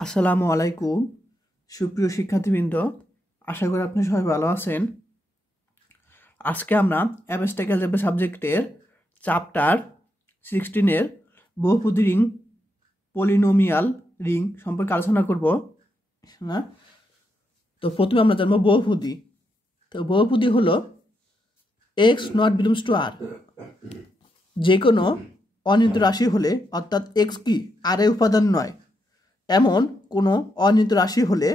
আসসালামু আলাইকুম সুপ্রিয় শিক্ষার্থীবৃন্দ, আশা করি আপনি সবাই ভালো আছেন। আজকে আমরা অ্যাবস্ট্রাক্ট অ্যালজেব্রা সাবজেক্টের চ্যাপ্টার 16 বহুপদী রিং, পলিনোমিয়াল রিং সম্পর্কে আলোচনা করব না। তো প্রথমে আমরা জানবো বহুপদী। তো বহুপদী হলো এক্স নট বিলংস টু আর, যে কোনো অনিয়ন্ত্রিত রাশি হলে, অর্থাৎ এক্স কি আর এর উপাদান নয় এমন কোনো অনিয়ন্ত্রিত রাশি হলে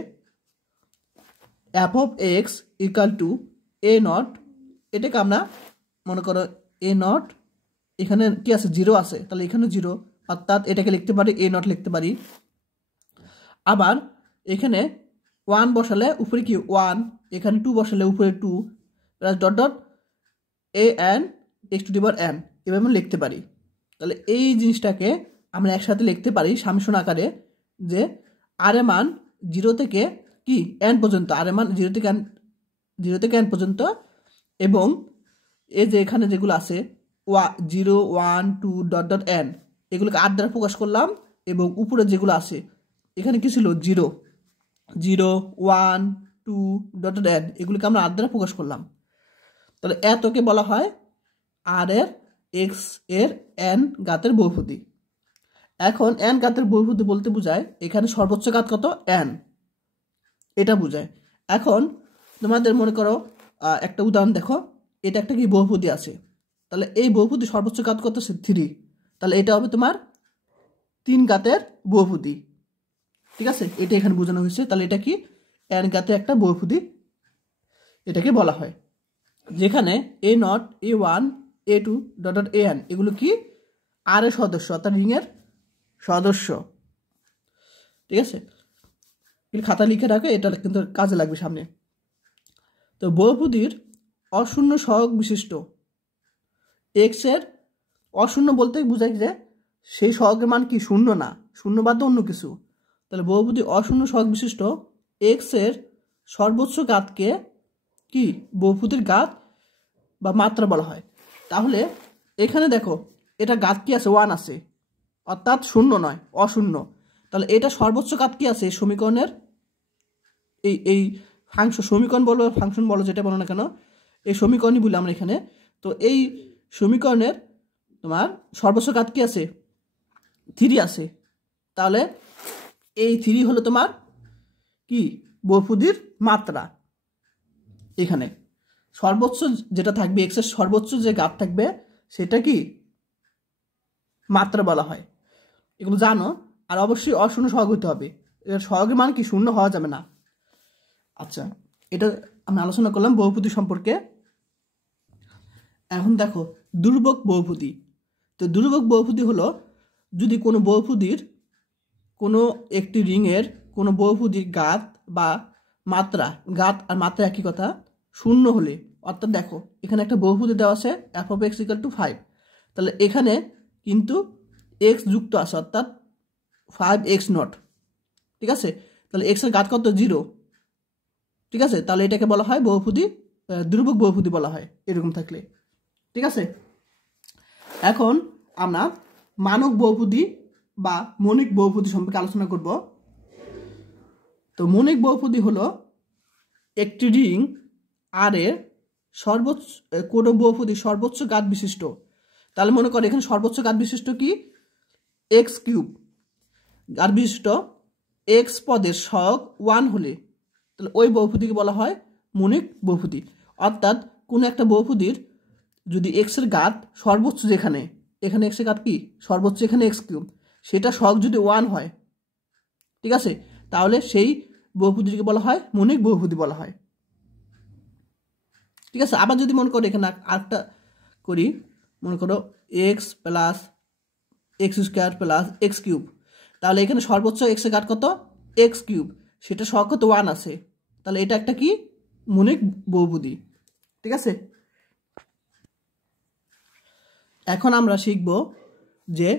F of x equal to A not, এটাকে আমরা মনে করো এ নট, এখানে কি আছে জিরো আছে, তাহলে এখানে জিরো, অর্থাৎ এটাকে লিখতে পারি এ নট লিখতে পারি। আবার এখানে ওয়ান বসালে উপরে কি ওয়ান, এখানে টু বসালে উপরে two, plus dot dot a n x to the power n, এভাবে আমরা লিখতে পারি। তাহলে এই জিনিসটাকে আমরা একসাথে লিখতে পারি সামেশন আকারে, যে আর এর মান জিরো থেকে কি এন পর্যন্ত, আর এর মান জিরো থেকে এন পর্যন্ত, এবং এই যে এখানে যেগুলো আছে zero one two dot dot n, এগুলোকে আর দ্বারা প্রকাশ করলাম, এবং উপরে যেগুলো আছে এখানে কি ছিল zero, zero one two dot dot n, এগুলোকে আমরা আর দ্বারা প্রকাশ করলাম। তাহলে এতকে বলা হয় আর এর এক্স এর এন ঘাতের বহুপদী। এখন এন ঘাতের বহুপদী বলতে বোঝায় এখানে সর্বোচ্চ ঘাত কত এন, এটা বোঝায়। এখন তোমাদের মনে করো একটা উদাহরণ দেখো, এটা একটা কি বহুপদী আছে, তাহলে এই বহুপদী সর্বোচ্চ ঘাত কত 3, তাহলে এটা হবে তোমার 3 ঘাতের বহুপদী। ঠিক আছে, এটা এখানে বোঝানো হয়েছে। তাহলে এটা কি এন ঘাতের একটা বহুপদী এটাকে বলা হয়, যেখানে a nought a one a two dot dot a n এগুলো কি আর এর সদস্য, অর্থাৎ রিংয়ের সদস্য। ঠিক আছে, খাতা লিখে রাখো, এটা কিন্তু কাজে লাগবে সামনে। তো বহুপদীর অশূন্য সহগ বিশিষ্ট এক্স এর, অশূন্য বলতে বোঝায় যে সেই সহগের মান কি শূন্য না, শূন্য বাদ অন্য কিছু। তাহলে বহুপদী অশূন্য সহগ বিশিষ্ট এক্স এর সর্বোচ্চ ঘাতকে কি বহুপদীর ঘাত বা মাত্রা বলা হয়। তাহলে এখানে দেখো এটা ঘাত কি আছে, ওয়ান আছে, অর্থাৎ শূন্য নয়, অশূন্য। তাহলে এটা সর্বোচ্চ ঘাত কি আছে সমীকরণের, এই ফাংশন, সমীকরণ বলো ফাংশন বলো যেটা বলো না কেন, এই সমীকরণই বলি আমরা এখানে। তো এই সমীকরণের তোমার সর্বোচ্চ ঘাত কি আছে 3 আছে। তাহলে এই 3 হলো তোমার কি বহুপদীর মাত্রা। এখানে সর্বোচ্চ যেটা থাকবে, এক্স এর সর্বোচ্চ যে ঘাত থাকবে সেটা কি মাত্রা বলা হয়, এগুলো জানো। আর অবশ্যই অশূন্য সহগ হতে হবে, এর সহগের মান কি শূন্য হওয়া যাবে না। আচ্ছা, এটা আমি আলোচনা করলাম বহুপদী সম্পর্কে। এখন দেখো ধ্রুবক বহুপদী। তো ধ্রুবক বহুপদী হলো যদি কোনো বহুপদীর, কোনো একটি রিংয়ের কোনো বহুপদীর ঘাত বা মাত্রা, ঘাত আর মাত্রা একই কথা, শূন্য হলে, অর্থাৎ দেখো এখানে একটা বহুপদী দেওয়া আছে F of x equal two 5, তাহলে এখানে কিন্তু এক্স যুক্ত আছে, অর্থাৎ 5x নট। ঠিক আছে, তাহলে এক্স এর ঘাত কত 0। ঠিক আছে, তাহলে এটাকে বলা হয় বহুপদী, ধ্রুবক বহুপদী বলা হয় এরকম থাকলে। ঠিক আছে, এখন আমরা মানক বহুপদী বা মৌলিক বহুপদী সম্পর্কে আলোচনা করব। তো মৌলিক বহুপদী হলো একটি রিং আর এর সর্বোচ্চ কোনো বহুপদী সর্বোচ্চ ঘাত বিশিষ্ট। তাহলে মনে করো এখানে সর্বোচ্চ ঘাত বিশিষ্ট কি এক্স কিউব, ঘাত বিশিষ্ট এক্স পদের সহগ 1 হলে, তাহলে ওই বহুপদীকে বলা হয় মৌলিক বহুপদী। অর্থাৎ কোনো একটা বহুপদীর যদি এক্স এর ঘাত সর্বোচ্চ, যেখানে এখানে এক্স এর ঘাত কি সর্বোচ্চ, এখানে এক্স কিউব, সেটা সহগ যদি 1 হয়, ঠিক আছে, তাহলে সেই বহুপদীকে বলা হয় মৌলিক বহুপদী বলা হয়। ঠিক আছে, আবার যদি মনে করো এখানে আরেকটা করি, মনে করো x plus x square plus x cube, তাহলে এখানে সর্বোচ্চ এক্স এর ঘাত কত এক্স কিউব, সেটা সহগ কত 1 আছে, তাহলে এটা একটা কি মৌলিক বহুপদী। ঠিক আছে, এখন আমরা শিখব যে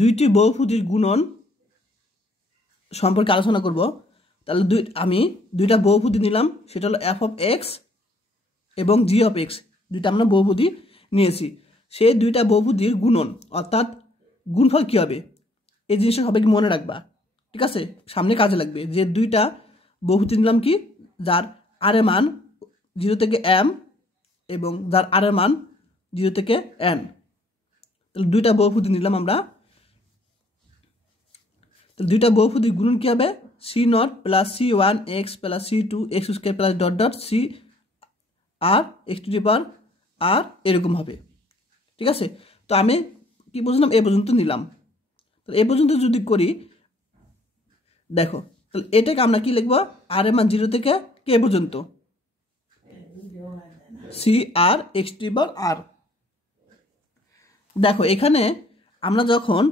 দুইটি বহুপদীর গুণন সম্পর্কে আলোচনা করব। তাহলে আমি দুইটা বহুপদী নিলাম, সেটা হলো এফ অফ এক্স এবং জি অফ এক্স, দুইটা আমরা বহুপদী নিয়েছি। সেই দুইটা বহুপদীর গুণন, অর্থাৎ গুণফল কী হবে, এই জিনিসটা সবাইকে মনে রাখবা। ঠিক আছে, সামনে কাজে লাগবে। যে দুইটা বহুপদী নিলাম কি, যার আর এর মান 0 থেকে m এবং যার আর এর মান 0 থেকে n, তাহলে দুইটা বহুপদী নিলাম আমরা। তাহলে দুইটা বহুপদী গুণন কি হবে, c0 plus c1x plus c2 x square plus dot dot c r x to the power r এরকম হবে। ঠিক আছে, তো আমি কি বুঝলাম, এ পর্যন্ত নিলাম। তাহলে এ পর্যন্ত যদি করি, দেখো তাহলে এটাকে আমরা কি লিখবো, আর এর মান 0 থেকে কে পর্যন্ত, c r x to the power r. দেখো এখানে আমরা যখন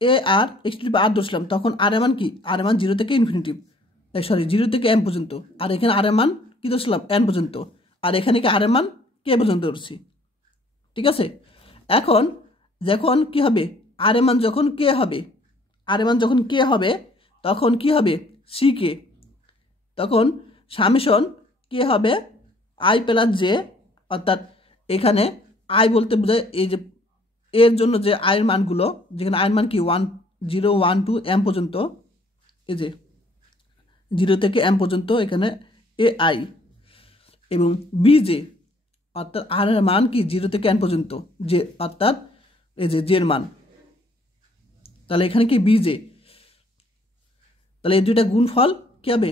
এ আর এক্স টু দি পাওয়ার আর ধরছিলাম, তখন আর এর মান কি, আর এর মান 0 থেকে ইনফিনিটিভ, সরি 0 থেকে m পর্যন্ত, আর এখানে আর এর মান কি ধরছিলাম, n পর্যন্ত, আর এখানে কি আর এর মান কে পর্যন্ত ধরছি। ঠিক আছে, এখন যখন কি হবে, আর এর মান যখন কে হবে, আর এর মান যখন কে হবে, তখন কি হবে, সি কে, তখন সামেশন কে হবে আই প্লাস জে, অর্থাৎ এখানে আই বলতে বোঝায় এই যে এর জন্য যে আয়ের মানগুলো, যেখানে আয়ের মান কি 1 0 1 2 m পর্যন্ত, এই যে 0 থেকে m পর্যন্ত, এখানে এ আই, এবং বি জে অর্থাৎ আর এর মান কি 0 থেকে n পর্যন্ত, যে অর্থাৎ এই যে জের মান, তাহলে এখানে কি বি জে। তাহলে এই দুইটা গুণফল কি হবে,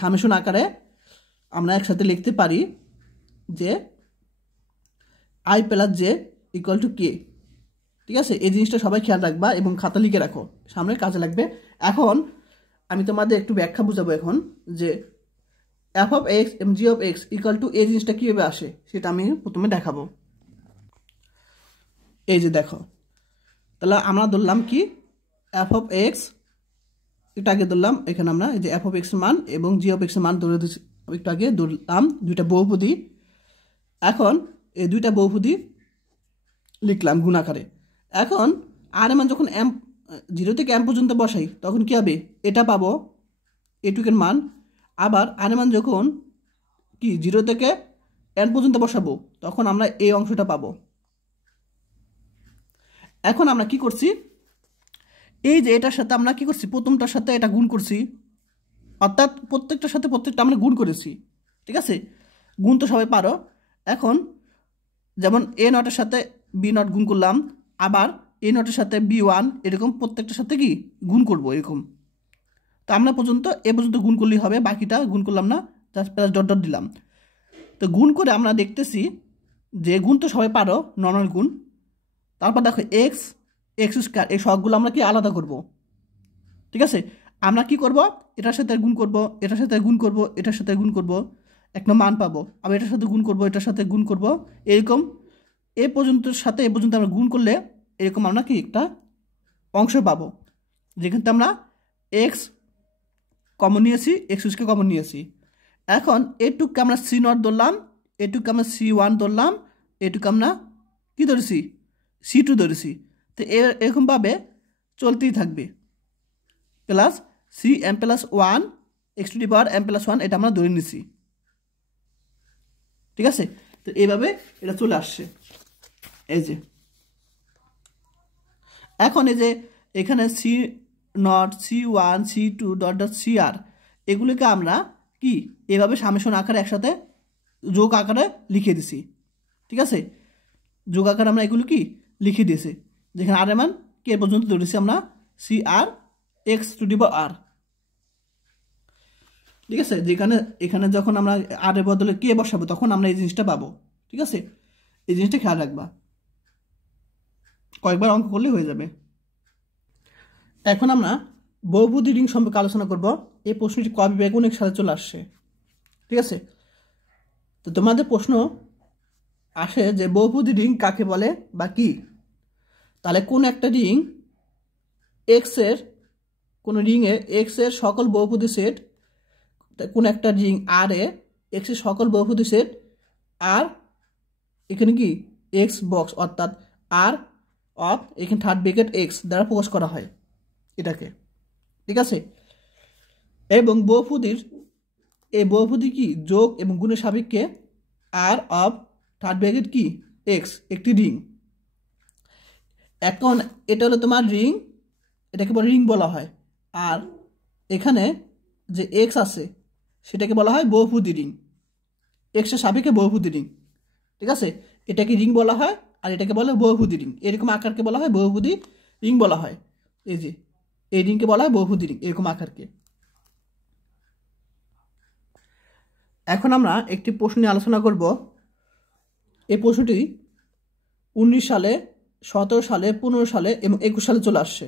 সামেশন আকারে আমরা একসাথে লিখতে পারি যে i plus j equal to k. ঠিক আছে, এই জিনিসটা সবাই খেয়াল রাখবা এবং খাতা লিখে রাখো, সামনে কাজে লাগবে। এখন আমি তোমাদের একটু ব্যাখ্যা বুঝাবো এখন, যে এফ অফ এক্স এবং g of x equal two এই জিনিসটা কীভাবে আসে সেটা আমি প্রথমে দেখাবো। এই যে দেখো, তাহলে আমরা ধরলাম কি এফ অফ এক্স, এটা আগে ধরলাম, এখানে আমরা এই যে এফ অফ এক্স মান এবং জি অফ এক্স মান ধরে দিচ্ছি, একটু আগে ধরলাম দুইটা বহুপদী। এখন এই দুইটা বহুপদী লিখলাম গুণাকারে। এখন আর এর মান যখন m 0 থেকে m পর্যন্ত বসাই, তখন কি হবে, এটা পাবো এটুকের মান, আবার আর এর মান যখন কি 0 থেকে n পর্যন্ত বসাবো, তখন আমরা এই অংশটা পাবো। এখন আমরা কি করছি, এই যে এটার সাথে আমরা কি করছি, প্রথমটার সাথে এটা গুণ করছি, অর্থাৎ প্রত্যেকটার সাথে প্রত্যেকটা আমরা গুণ করেছি। ঠিক আছে, গুণ তো সবাই পারো। এখন যেমন এ নটের সাথে বি নট গুণ করলাম, আবার এ নটের সাথে বি ওয়ান, এরকম প্রত্যেকটার সাথে কি গুণ করব এরকম। তো আমরা এ পর্যন্ত গুণ করলেই হবে, বাকিটা গুণ করলাম না, জাস্ট প্লাস ডট ডট দিলাম। তো গুণ করে আমরা দেখতেছি যে গুণ তো সবাই পারো, নর্মাল গুণ। তারপর দেখো এক্স এক্স স্কয়ার, এই সবগুলো আমরা কি আলাদা করব। ঠিক আছে, আমরা কি করব, এটার সাথে গুণ করব, এটার সাথে গুণ করব, এটার সাথে গুণ করব, একটা মান পাবো, আবার এটার সাথে গুণ করব, এটার সাথে গুণ করব, এরকম এ পর্যন্তর সাথে এ পর্যন্ত আমরা গুণ করলে এরকম আমরা কি একটা অংশ পাবো, যেখানে আমরা এক্স কমন নিয়েছি, এক্স স্কয়ার কমন নিয়েছি। এখন এটুকু আমরা সি নট ধরলাম, এটুকু আমরা সি ওয়ান ধরলাম, এটুকু আমরা কী ধরেছি, সি টু ধরেছি। তো এরকমভাবে চলতেই থাকবে, plus c m plus one x to the power m plus one, এটা আমরা ধরে নিছি। ঠিক আছে, তো এইভাবে এটা চলে আসছে। এই যে এখন এই যে এখানে c nought, c one, c two dot dot c r, এগুলিকে আমরা কি এভাবে সামেশন আকারে একসাথে যোগ আকারে লিখে দিছি। ঠিক আছে, যোগ আকারে আমরা এগুলো কি লিখে দিয়েছি, যেখানে আর এর মান কে পর্যন্ত ধরেছি আমরা c r x to the power r. ঠিক আছে, যেখানে এখানে যখন আমরা আর এর বদলে কে বসাবো, তখন আমরা এই জিনিসটা পাবো। ঠিক আছে, এই জিনিসটা খেয়াল রাখবা, কয়েকবার অঙ্ক করলে হয়ে যাবে। এখন আমরা বহুপদী রিং সম্পর্কে আলোচনা করব। এই প্রশ্নটি ক বিভাগে কোন সালে চলে আসছে। ঠিক আছে, তো তোমাদের প্রশ্ন আসে যে বহুপদী রিং কাকে বলে বা কি। তাহলে কোন একটা রিং এক্স এর, কোন রিংয়ে এক্স এর সকল বহুপদী সেট, কোন একটা রিং আর এ এক্স এর সকল বহুপদী সেট, আর এখানে কি এক্স বক্স, অর্থাৎ আর অফ এখানে থার্ড ব্র্যাকেট এক্স দ্বারা প্রকাশ করা হয় এটাকে। ঠিক আছে, এবং বহুপদীর এই বহুপদী কি যোগ এবং গুণের সাপেক্ষে আর অফ থার্ড ব্র্যাকেট কি এক্স একটি রিং। এখন এটা হলো তোমার রিং, এটাকে বলে রিং বলা হয়। আর এখানে যে এক্স আছে সেটাকে বলা হয় বহুপদী রিং, এক্সের সাপেক্ষে বহুপদী রিং। ঠিক আছে, এটাকে রিং বলা হয় আর এটাকে বলা হয় বহুপদী রিং। এরকম আকারকে বলা হয় বহুপদী রিং বলা হয়। এই যে এই রিংকে বলা হয় বহুপদী রিং, এরকম আকারকে। এখন আমরা একটি প্রশ্ন নিয়ে আলোচনা করব। এই প্রশ্নটি 19 সালে, 17 সালে, 15 সালে এবং 21 সালে চলে আসছে।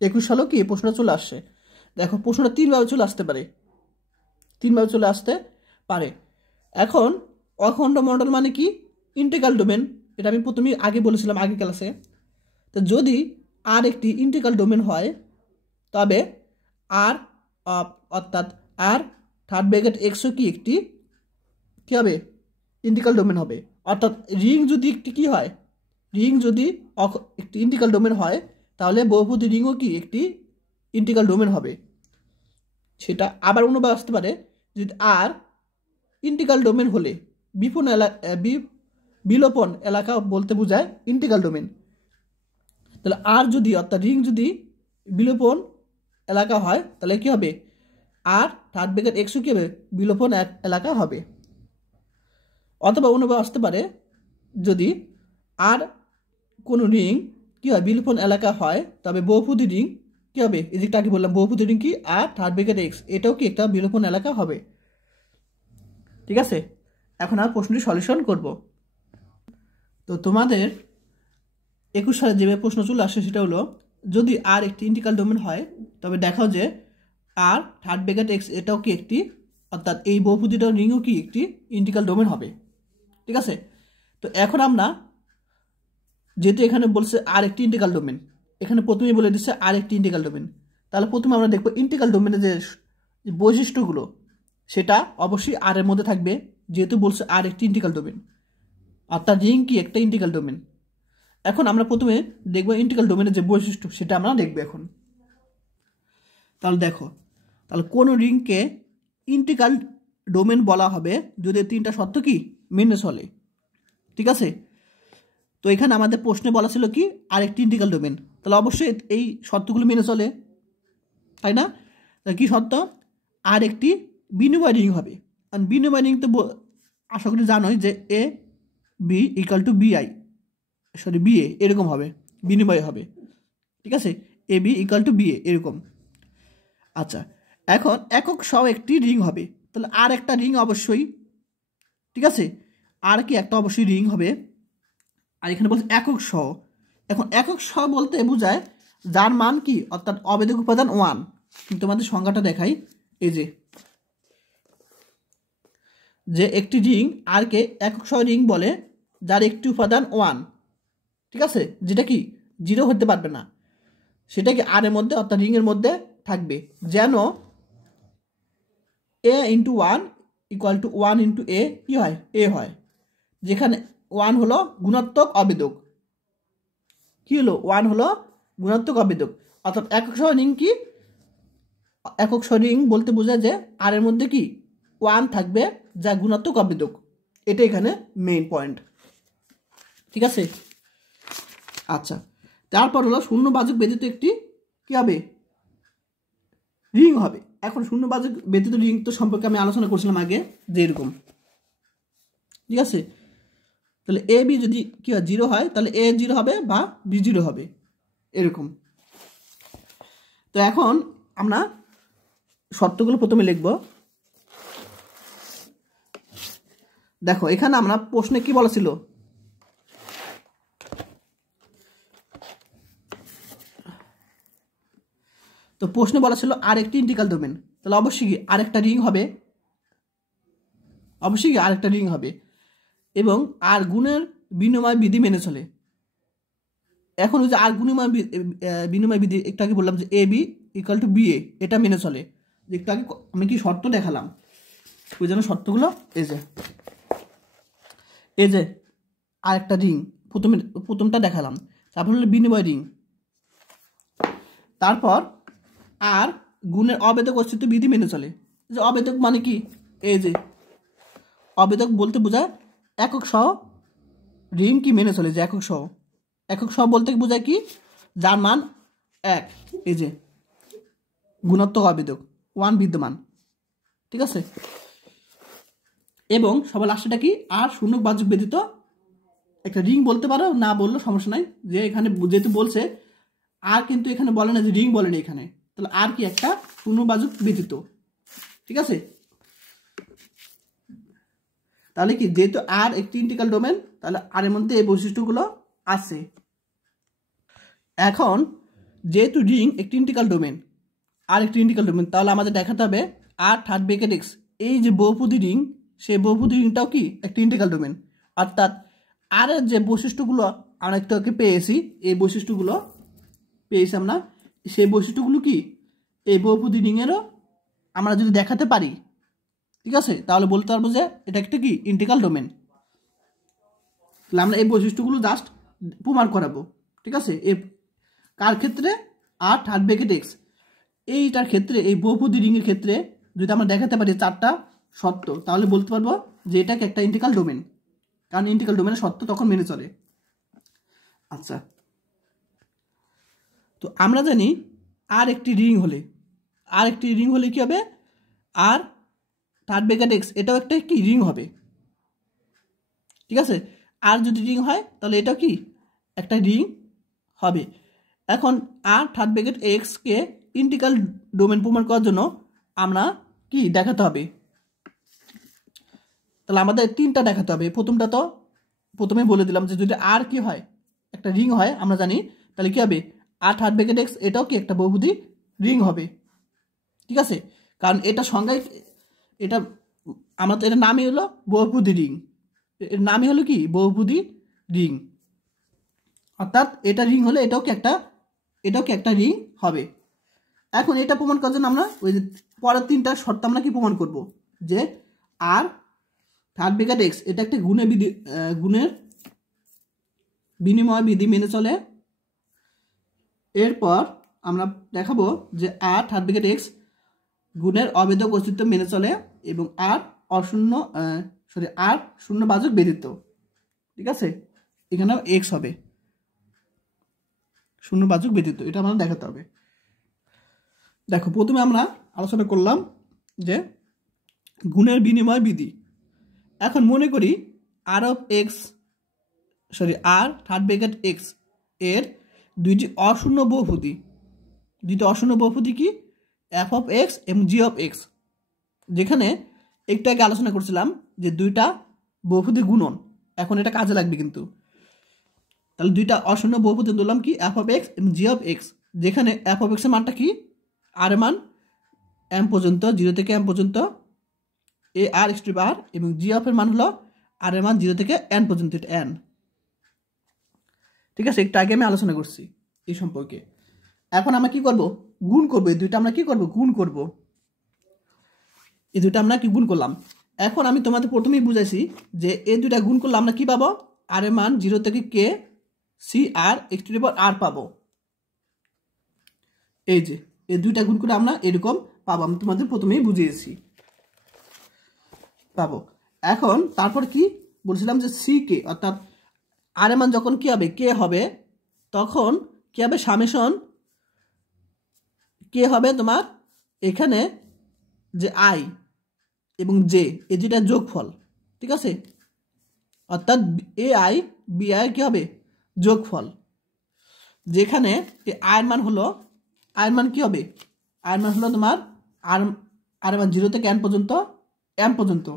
21 সালেও কি এই প্রশ্নটা চলে আসছে। দেখো, প্রশ্নটা 3 ভাবে চলে আসতে পারে, 3 ভাবে চলে আসতে পারে। এখন অখণ্ড মণ্ডল মানে কি? Integral domain. এটা আমি প্রথমেই আগে বলেছিলাম আগে ক্লাসে। তো যদি আর একটি ইন্টিগ্রাল ডোমেন হয় তবে আর অর্থাৎ আর থার্ড ব্র্যাকেট এক্সও কি একটি কী হবে? ইন্টিগ্রাল ডোমেন হবে। অর্থাৎ রিং যদি একটি কী হয়, রিং যদি একটি ইন্টিগ্রাল ডোমেন হয় তাহলে বহুপদী রিংও কি একটি ইন্টিগ্রাল ডোমেন হবে। সেটা আবার অনুবাদ আসতে পারে, যদি আর ইন্টিগ্রাল ডোমেন হলে বিলোপন এলাকা বলতে বোঝায় ইন্টিগ্রাল ডোমেন। তাহলে আর যদি অর্থাৎ রিং যদি বিলোপন এলাকা হয় তাহলে কি হবে? আর থার্ড ব্র্যাকেট এক্সও কী হবে? বিলোপন এলাকা হবে। অথবা অনুবাদ আসতে পারে, যদি আর কোনো রিং কী হয়? বিলোপন এলাকা হয় তবে বহুপদী রিং কী হবে? এই যেটা আগে বললাম, বহুপদী রিং কি আর থার্ড ব্র্যাকেট এক্স, এটাও কি একটা বিলোপন এলাকা হবে। ঠিক আছে, এখন আর প্রশ্নটি সলিউশন করব। তো তোমাদের 21 সালে যেভাবে প্রশ্ন চলে আসে সেটা হলো, যদি আর একটি ইন্টিগ্রাল ডোমেন হয় তবে দেখাও যে আর থার্ড ব্র্যাকেট এক্স এটাও কি একটি, অর্থাৎ এই বহুপদীটা রিংও কি একটি ইন্টিগ্রাল ডোমেন হবে। ঠিক আছে, তো এখন আমরা যেহেতু এখানে বলছে আর একটি ইন্টিগ্রাল ডোমেন, এখানে প্রথমেই বলে দিচ্ছে আর একটি ইন্টিগ্রাল ডোমেন, তাহলে প্রথমে আমরা দেখব ইন্টিগ্রাল ডোমেনের যে বৈশিষ্ট্যগুলো সেটা অবশ্যই আর এর মধ্যে থাকবে, যেহেতু বলছে আর একটি ইন্টিগ্রাল ডোমেন, অর্থাৎ রিং কি একটা ইন্টিগ্রাল ডোমেন। এখন আমরা প্রথমে দেখব ইন্টিগ্রাল ডোমেনের যে বৈশিষ্ট্য সেটা আমরা দেখব এখন। তাহলে দেখো, তাহলে কোন রিংকে ইন্টিগ্রাল ডোমেন বলা হবে যদি 3টা শর্ত কি মেনে চলে। ঠিক আছে, তো এখানে আমাদের প্রশ্নে বলা ছিল কি আরেকটি ইন্টিগ্রাল ডোমেন, তাহলে অবশ্যই এই শর্তগুলো মেনে চলে, তাই না? কি শর্ত? আর একটি বিনিময় রিং হবে। আর বিনিময় রিং তো আশা করি জানোই যে এ বি ইকুয়াল টু বিআই, সরি বিএ এরকম হবে, বিনিময় হবে। ঠিক আছে, এ বি ইকুয়াল টু বিএ এরকম। আচ্ছা, এখন একক সহ একটি রিং হবে, তাহলে আর একটা রিং অবশ্যই, ঠিক আছে, আর কি একটা অবশ্যই রিং হবে। আর এখানে বলছে একক সহ। এখন একক সহ বলতে বোঝায় যার মান কি, অর্থাৎ অবেদক উপাদান 1। তোমাদের সংজ্ঞাটা দেখাই, এই যে একটি রিং আর কে একক সহ রিং বলে যার একটি উপাদান 1, ঠিক আছে, যেটা কি 0 হতে পারবে না, সেটা কি আর এর মধ্যে অর্থাৎ রিং এর মধ্যে থাকবে। যেন a into 1 equal to 1 into a কি হয়? এ হয়, যেখানে 1 হলো গুণাত্মক অবেদক। কি হলো? 1 হলো গুণাত্মক অবেদক। অর্থাৎ একক সহ রিং কি, একক সহ রিং বলতে বোঝায় যে আর এর মধ্যে কি 1 থাকবে যা গুণাত্মক অবেদক। এটা এখানে মেইন পয়েন্ট। ঠিক আছে, আচ্ছা, তারপর হলো শূন্যবাচক ব্যতীত একটি কি হবে? রিং হবে। এখন শূন্যবাচক ব্যতীত রিং তো সম্পর্কে আমি আলোচনা করছিলাম আগে, যে এরকম। ঠিক আছে, তাহলে এ বি যদি কি হয় 0 হয় তাহলে এ 0 হবে বা বি 0 হবে, এরকম। তো এখন আমরা শর্তগুলো প্রথমে লিখব। দেখো, এখানে আমরা প্রশ্নে কি বলা ছিল? তো প্রশ্নে বলা ছিল আর একটি ইন্টিগ্রাল ডোমেন, তাহলে অবশ্যই আরেকটা রিং হবে, অবশ্যই আরেকটা রিং হবে এবং আর গুণের বিনিময় বিধি মেনে চলে। এখন ওই যে আর বিনিময় বিধি একটু আগে বললাম যে এ বি ইকুয়াল টু বি এ, এটা মেনে চলে। একটু আগে আমি কি শর্ত দেখালাম, ওই জন্য শর্তগুলো এই যে আরেকটা রিং প্রথমটা দেখালাম, তারপর হলো বিনিময় রিং, তারপর আর গুণের অবেদক অস্তিত্ব বিধি মেনে চলে। যে অবেদক মানে কি? এই যে অবেদক বলতে বোঝায় একক সহ রিং কি মেনে চলে, যে একক সহ। একক সহ বলতে বোঝায় কি? যার মান 1। এই যে গুণাত্মক অবেদক 1 বিদ্যমান, ঠিক আছে। এবং সবার লাস্টেটা কি, আর শূন্য বাচক ব্যতীত একটা রিং বলতে পারো, না বললেও সমস্যা নাই, যে এখানে যেহেতু বলছে আর, কিন্তু এখানে বলে না যে রিং বলে না এখানে, তাহলে আর কি একটা শূন্য বাচক ব্যতীত, ঠিক আছে। তাহলে কি, যেহেতু আর একটি ইন্টিগ্রাল ডোমেন, তাহলে আর এর মধ্যে এই বৈশিষ্ট্যগুলো আছে। এখন যেহেতু রিং একটি ইন্টিগ্রাল ডোমেন, আর একটি ইন্টিগ্রাল ডোমেন, তাহলে আমাদের দেখাতে হবে আর থার্ড ব্র্যাকেট এক্স, এই যে বহুপদী রিং, সেই বহুপদী রিংটাও কি একটি ইন্টিগ্রাল ডোমেন। অর্থাৎ আর এর যে বৈশিষ্ট্যগুলো আমরা একটু আগে পেয়েছি, এই বৈশিষ্ট্যগুলো পেয়েছি আমরা, সেই বৈশিষ্ট্যগুলো কি এই বহুপদী রিংয়েরও আমরা যদি দেখাতে পারি, ঠিক আছে, তাহলে বলতে পারবো যে এটা একটা কি ইন্টিগ্রাল ডোমেন। তাহলে আমরা এই বৈশিষ্ট্যগুলো জাস্ট প্রমাণ করাবো, ঠিক আছে। এ কার ক্ষেত্রে, আর থার্ড ব্র্যাকেট এক্স এইটার ক্ষেত্রে, এই বহুপদী রিংয়ের ক্ষেত্রে যদি আমরা দেখাতে পারি 4টা শর্ত, তাহলে বলতে পারবো যে এটাকে একটা ইন্টিগ্রাল ডোমেন, কারণ ইন্টিগ্রাল ডোমেনের শর্ত তখন মেনে চলে। আচ্ছা, তো আমরা জানি আর একটি রিং হলে কি হবে, আর থার্ড ব্র্যাকেট এক্স এটাও একটা কি রিং হবে, ঠিক আছে। আর যদি রিং হয় তাহলে এটাও কি একটা রিং হবে। এখন আর থার্ড ব্র্যাকেট এক্সকে ইন্টিগ্রাল ডোমেন প্রমাণ করার জন্য আমরা কি দেখাতে হবে, তাহলে আমাদের 3টা দেখাতে হবে। প্রথমটা তো প্রথমে বলে দিলাম যে যদি আর কি হয়, একটা রিং হয় আমরা জানি, তাহলে কি হবে, আর থার্ড ব্র্যাকেট এক্স এটাও কি একটা বহুপদী রিং হবে, ঠিক আছে। কারণ এটা সংজ্ঞায়, এটা আমরা তো এটার নামই হলো বহুপদী রিং, এর নামই হলো কি বহুপদী রিং। অর্থাৎ এটা রিং হলে এটাও কি একটা রিং হবে। এখন এটা প্রমাণ করার জন্য আমরা ওই যে পরের 3টা শর্ত আমরা কি প্রমাণ করব, যে আর থার্ড ব্র্যাকেট এক্স এটা একটা গুণের বিনিময় বিধি মেনে চলে। এরপর আমরা দেখাবো যে আর থার্ড ব্র্যাকেট এক্স গুণের অভেদক অস্তিত্ব মেনে চলে, এবং আর শূন্য বাচক ব্যতীত, ঠিক আছে। এখানে এক্স হবে শূন্য বাচক ব্যতীত, এটা আমরা দেখাতে হবে। দেখো, প্রথমে আমরা আলোচনা করলাম যে গুণের বিনিময় বিধি। এখন মনে করি আর থার্ড ব্র্যাকেট এক্স এর দুইটি অশূন্য বহুপদী কি এফ অফ এক্স এবং জি অফ এক্স, যেখানে একটু আগে আলোচনা করছিলাম যে দুইটা বহুপদী গুণন, এখন এটা কাজে লাগবে কিন্তু। তাহলে দুইটা অশূন্য বহুপদী ধরলাম কি এফ অফ এক্স এবং জি অফ এক্স, যেখানে এফ অফ এক্সের মানটা কি আর এর মান এম পর্যন্ত, 0 থেকে এম পর্যন্ত এ আর এক্স টু আর, এবং জি অফ এর মান হলো আর এর মান 0 থেকে এন পর্যন্ত, এটা এন, ঠিক আছে। একটু আগে আমি আলোচনা করছি এই সম্পর্কে। এখন আমরা কি করব, গুণ করব। এই দুইটা আমরা কি করব, গুণ করব। এই দুইটা আমরা কি গুণ করলাম। এখন আমি তোমাদের প্রথমেই বুঝাইছি যে এই দুইটা গুণ করলে আমরা কি পাবো, আর এর মান 0 থেকে K C r x two পাওয়ার আর পাবো। এই যে এই দুইটা গুণ করে আমরা এরকম পাবো, আমি তোমাদের প্রথমেই বুঝিয়েছি পাবো। এখন তারপর কি বলছিলাম যে সি কে, অর্থাৎ আর এর মান যখন কি হবে কে হবে, তখন কি হবে সামেশন কে হবে তোমার এখানে যে আই এবং জে, এই যেটা যোগফল, ঠিক আছে। অর্থাৎ এ আই বি আই কি হবে যোগফল, যেখানে আয়ের মান হলো, আয়ের মান কি হবে, আয়ের মান হলো তোমার আর মান 0 থেকে এন পর্যন্ত,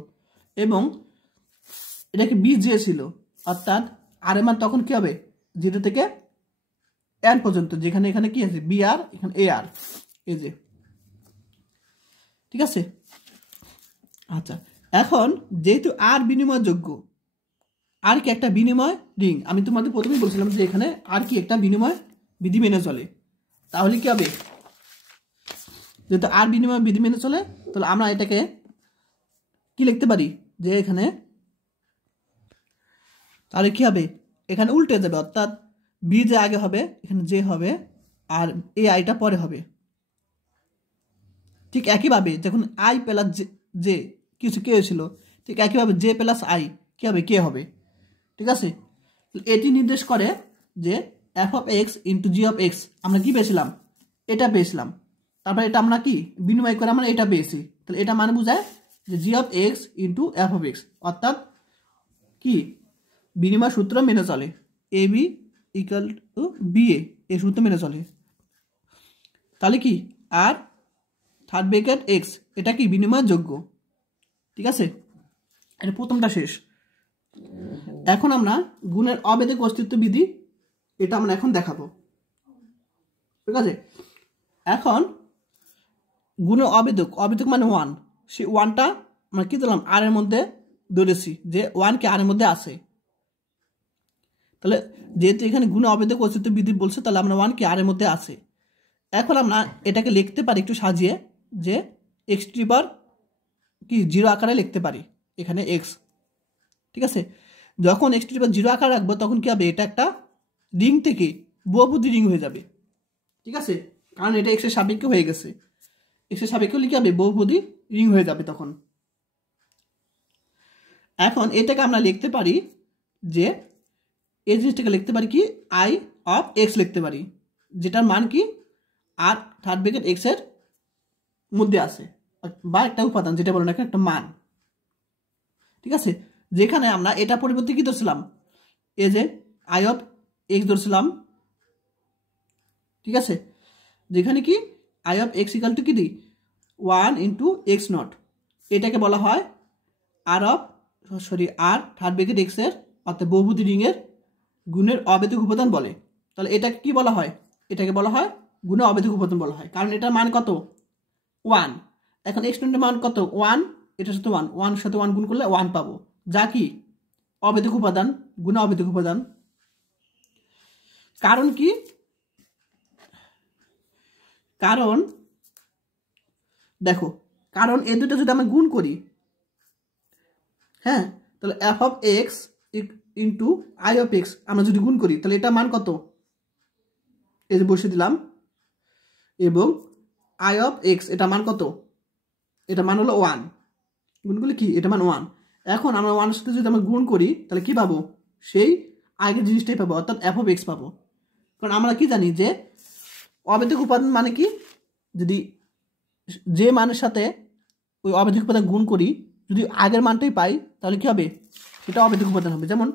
এবং এটাকে বি জে ছিল, অর্থাৎ আর এর মান তখন কি হবে 0 থেকে এন পর্যন্ত, যেখানে এখানে কি আছে বি আর, এখানে এ আর, এই যে, ঠিক আছে। আচ্ছা, এখন যেহেতু আর বিনিময়যোগ্য, আর কি একটা বিনিময় রিং, আমি তোমাদের প্রথমেই বলছিলাম যে এখানে আর কি একটা বিনিময় বিধি মেনে চলে, তাহলে কি হবে, যেহেতু আর বিনিময় বিধি মেনে চলে, তাহলে আমরা এটাকে কি লিখতে পারি, যে এখানে তাহলে কি হবে, এখানে উল্টে যাবে, অর্থাৎ বি যে আগে হবে, এখানে জে হবে, আর এ আইটা পরে হবে। ঠিক একইভাবে যখন আই প্লাস জে কিছু কে ছিল, ঠিক একইভাবে জে প্লাস আই কি হবে, কে হবে, ঠিক আছে। এটি নির্দেশ করে যে F of x into g of x আমরা কি পেয়েছিলাম, এটা পেয়েছিলাম, তারপর এটা আমরা কি বিনিময় করে আমরা এটা পেয়েছি, তাহলে এটা মানে বোঝায় যে g of x into f of x, অর্থাৎ কি বিনিময় সূত্র মেনে চলে, a b equal to b a, এই সূত্র মেনে চলে। তাহলে কি আর থার্ড ব্র্যাকেট এক্স এটা কি বিনিময় যোগ্য, ঠিক আছে, এটা প্রথমটা শেষ। এখন আমরা গুণের অবেদিক অস্তিত্ব বিধি এটা আমরা এখন দেখাবো, ঠিক আছে। এখন গুণের অবেদক মানে ওয়ান, সেই ওয়ানটা আমরা কি দিলাম আর এর মধ্যে ধরেছি যে ওয়ান কি আর এর মধ্যে আছে, তাহলে যেহেতু এখানে গুণে অবেদক অস্তিত্ব বিধি বলছে তাহলে আমরা ওয়ান কি আর এর মধ্যে আছে। এখন আমরা এটাকে লিখতে পারি একটু সাজিয়ে যে এক্স টু দি পাওয়ার কি জিরো আকারে লিখতে পারি এখানে এক্স, ঠিক আছে। যখন x to the power zero আকারে রাখবো তখন কি হবে, এটা একটা রিং থেকে বহুপদী রিং হয়ে যাবে, ঠিক আছে, কারণ এটা এক্সের সাপেক্ষে হয়ে গেছে, এক্সের সাপেক্ষে হলে কি হবে বহুপদী রিং হয়ে যাবে তখন। এখন এটাকে আমরা লিখতে পারি যে এই জিনিসটাকে লিখতে পারি কি আই অফ এক্স লিখতে পারি, যেটার মান কি আর থার্ড ব্র্যাকেট এক্স এর মধ্যে আছে বা একটা উপাদান যেটা বলে না একটা মান, ঠিক আছে। যেখানে আমরা এটা পরিবর্তে কি ধরছিলাম, এই যে আই অফ এক্স ধরছিলাম, ঠিক আছে, যেখানে কি I of x equal to কি দিই ওয়ান ইন্টু এক্স নট, এটাকে বলা হয় আর থার্ড ব্র্যাকেট এক্স এর অর্থাৎ বহুপদী রিং এর গুণের অবেদিক উপাদান বলে। তাহলে এটাকে কি বলা হয়, এটাকে বলা হয় গুণের অবেদিক উপাদান বলা হয়, কারণ এটার মান কত ওয়ান। এখন এক্স নটের মান কত ওয়ান, এটার সাথে ওয়ান, ওয়ান সাথে ওয়ান গুণ করলে ওয়ান পাবো, যা কি অবেদিক উপাদান, গুণে অবেদিক উপাদান। কারণ কি, কারণ দেখো, কারণ এই দুটো যদি আমরা গুণ করি, হ্যাঁ, তাহলে f of x into I of x আমরা যদি গুণ করি তাহলে এটা মান কত, এই যে বসে দিলাম, এবং আই অফ এক্স এটা মান কত, এটা মান হলো ওয়ান, গুণ করলে কি এটা মান ওয়ান। এখন আমরা ওয়ানের সাথে যদি আমরা গুণ করি তাহলে কি পাবো, সেই আগের জিনিসটাই পাবো, অর্থাৎ এফ অফ এক্স পাবো। কারণ আমরা কি জানি যে অবেদিক উপাদান মানে কি, যদি যে মানের সাথে ওই অবেদিক উপাদান গুণ করি যদি আগের মানটাই পাই তাহলে কি হবে, সেটা অবেদিক উপাদান হবে। যেমন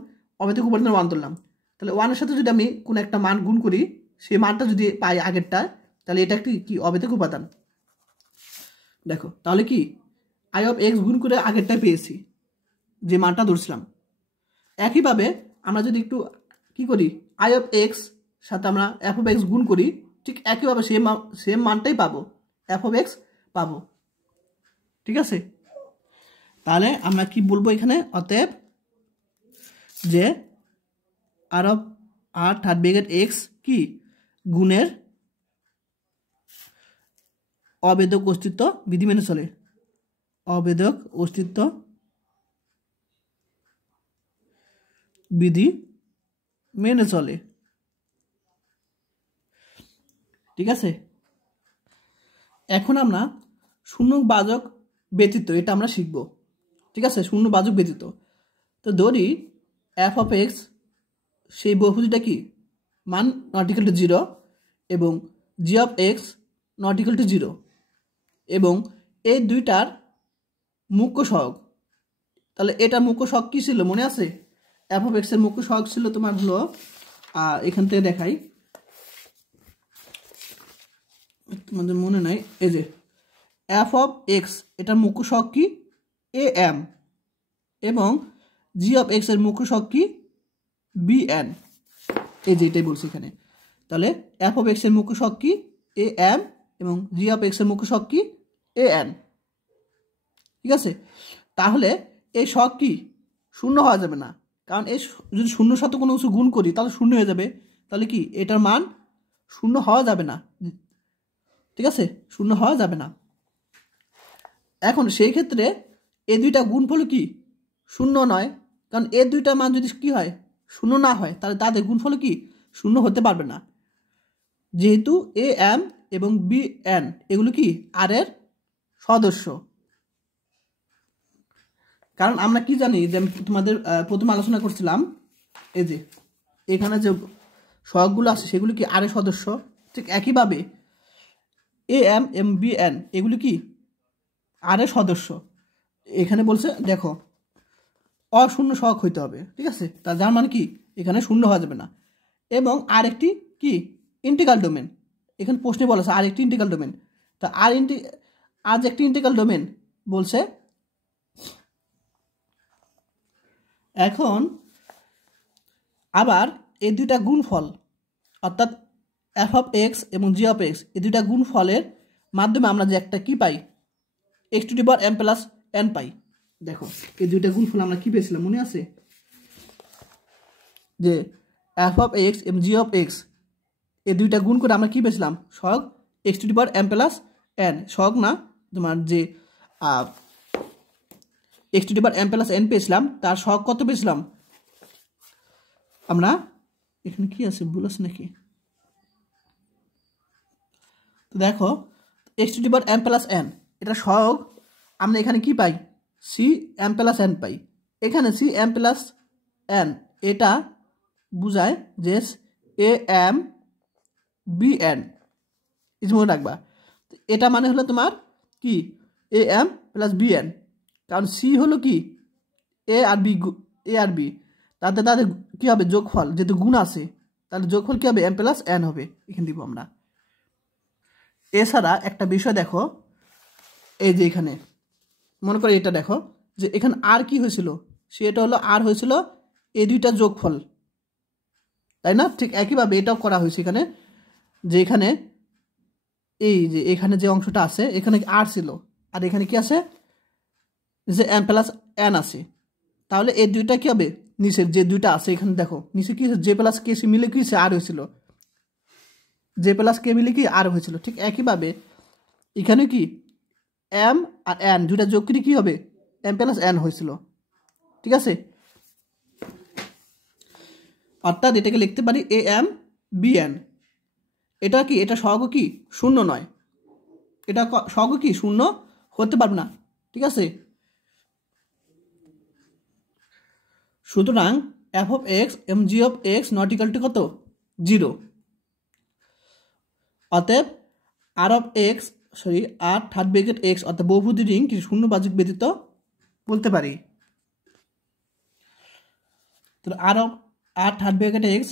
অবেদিক উপাদানের ওয়ান ধরলাম, তাহলে ওয়ানের সাথে যদি আমি কোনো একটা মান গুণ করি সেই মানটা যদি পাই আগেরটা, তাহলে এটা একটি কি অবেদিক উপাদান। দেখো তাহলে কি আই অফ এক্স গুণ করে আগেরটাই পেয়েছি যে মানটা ধরছিলাম। একইভাবে আমরা যদি একটু কি করি আই অফ এক্স সাথে আমরা এফ অফ এক্স গুণ করি, ঠিক একইভাবে সেম মানটাই পাবো, এফ অফ এক্স পাবো, ঠিক আছে। তাহলে আমরা কি বলবো এখানে, অতএব যে আর থার্ড ব্র্যাকেট এক্স কি গুণের অবেদক অস্তিত্ব বিধি মেনে চলে, অবেদক অস্তিত্ব বিধি মেনে চলে, ঠিক আছে। এখন আমরা শূন্য বাচক ব্যতীত এটা আমরা শিখব, ঠিক আছে, শূন্য বাচক ব্যতীত। তো ধরি এফ অফ এক্স সেই বহুপদীটা কি মান নট ইকুয়াল টু জিরো এবং g of x not equal to zero, এবং এই দুইটার মুখ্য সহগ। তাহলে এটা মুখ্য সহগ কি ছিল মনে আছে, এফ অফ এক্স এর মুখ্য সহগ ছিল তোমার হলো, এখান থেকে দেখাই তোমাদের মনে নাই, এই যে এফ অফ এক্স এটার মুখ্য সহগ কি এ এম, এবং জি অফ এক্স এর মুখ্য সহগ কি বি এন, এই যে এটাই বলছি এখানে। তাহলে এফ অফ এক্স এর মুখ্য সহগ কি এ এম এবং জি অফ এক্স এর মুখ্য সহগ কি এ এন, ঠিক আছে। তাহলে এই সহগ কি শূন্য হওয়া যাবে না, কারণ এই যদি শূন্যর সাথে কোনো কিছু গুণ করি তাহলে শূন্য হয়ে যাবে, তাহলে কি এটার মান শূন্য হওয়া যাবে না, ঠিক আছে, শূন্য হওয়া যাবে না। এখন সেই ক্ষেত্রে এই দুইটা গুণফল কি শূন্য নয়, কারণ এই দুইটা মান যদি কি হয় শূন্য না হয় তাহলে তাদের গুণফল কি শূন্য হতে পারবে না, যেহেতু এ এম এবং বি এন এগুলো কি আর এর সদস্য। কারণ আমরা কি জানি যে তোমাদের প্রথমে আলোচনা করছিলাম, এই যে এখানে যে সহগগুলো আছে সেগুলো কি আর এর সদস্য, ঠিক একইভাবে a m m B n এগুলি কি আর এর সদস্য। এখানে বলছে দেখো অশূন্য সহগ হইতে হবে, ঠিক আছে, তা যার মানে কি এখানে শূন্য হওয়া যাবে না। এবং আরেকটি কি ইন্টিগ্রাল ডোমেন, এখানে প্রশ্নে বলা আছে আরেকটি ইন্টিগ্রাল ডোমেন। তা আজ একটি ইন্টিগ্রাল ডোমেন বলছে। এখন আবার এই দুইটা গুণফল অর্থাৎ এফ অফ এক্স এবং জি অফ এক্স এই দুইটা গুণফলের মাধ্যমে আমরা যে একটা কি পাই x to the power m plus n পাই। দেখো এই দুইটা গুণফল আমরা কি পেয়েছিলাম মনে আছে, যে এফ অফ এক্স এবং জি অফ এক্স এই দুইটা গুণ করে আমরা কি পেয়েছিলাম সহগ x to the power m plus n, সহগ না তোমার যে x to the power m plus n পেয়েছিলাম তার সহগ কত পেয়েছিলাম আমরা, এখানে কি আছে ভুল আছে নাকি, তো দেখো x to the power m plus n এটা সহগ আমরা এখানে কি পাই সি এম প্লাস এন পাই। এখানে সি এম প্লাস এন এটা বুঝায় যে এ এম বি এন, মনে রাখবা এটা মানে হলো তোমার কি a m plus b n, কারণ সি হলো কি এ আর বি তাতে তাদের কী হবে যোগফল, যেহেতু গুণ আছে তাহলে যোগফল কী হবে এম প্লাস এন হবে, এখানে দিব আমরা। এছাড়া একটা বিষয় দেখো, এই যে এখানে মনে করো এটা দেখো যে এখানে আর কি হয়েছিল, সেটা হলো আর হয়েছিল এই দুইটা যোগফল, তাই না, ঠিক একইভাবে এটাও করা হয়েছে এখানে, যে এখানে এই যে এখানে যে অংশটা আছে এখানে আর ছিল আর এখানে কি আছে যে এম প্লাস এন আছে, তাহলে এই দুইটা কি হবে নিচের যে দুইটা আছে এখানে দেখো নিচে কি জে প্লাস কে সি মিলে কি আর হয়েছিল, জে প্লাস কে মিলে কি আর হয়েছিল, ঠিক একইভাবে এখানে কি এম আর এন দুইটা যোগ করে কি হবে এম প্লাস এন হয়েছিল, ঠিক আছে। অর্থাৎ এটাকে লিখতে পারি এ এম বি এন, এটা কি এটা সহগ কি শূন্য নয়, এটা সহগ কি শূন্য হতে পারবে না, ঠিক আছে। সুতরাং এফ অফ এক্স এবং g of x not equal to কত 0, অতএব R of x R third bracket x অর্থাৎ বহুপদী রিং কিছু শূন্য বাজুক ব্যতীত বলতে পারি। তো আর থার্ড ব্র্যাকেট এক্স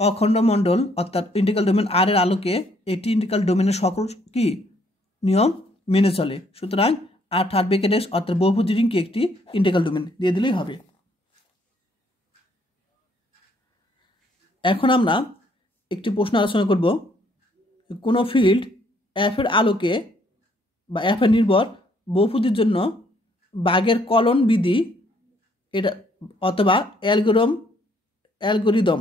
অখণ্ড মণ্ডল অর্থাৎ ইন্টিগ্রাল ডোমেন আর এর আলোকে একটি ইন্টিগ্রাল ডোমেনের সকল কি নিয়ম মেনে চলে, সুতরাং আর থার্ড ব্র্যাকেট এক্স অর্থাৎ বহুপদী রিংকে একটি ইন্টিগ্রাল ডোমেন দিয়ে দিলেই হবে। এখন আমরা একটি প্রশ্ন আলোচনা করব, কোনো ফিল্ড এফ এর আলোকে বা এফ এর নির্ভর বহুপদীর জন্য বাগের কলন বিধি এটা অথবা অ্যালগরিদম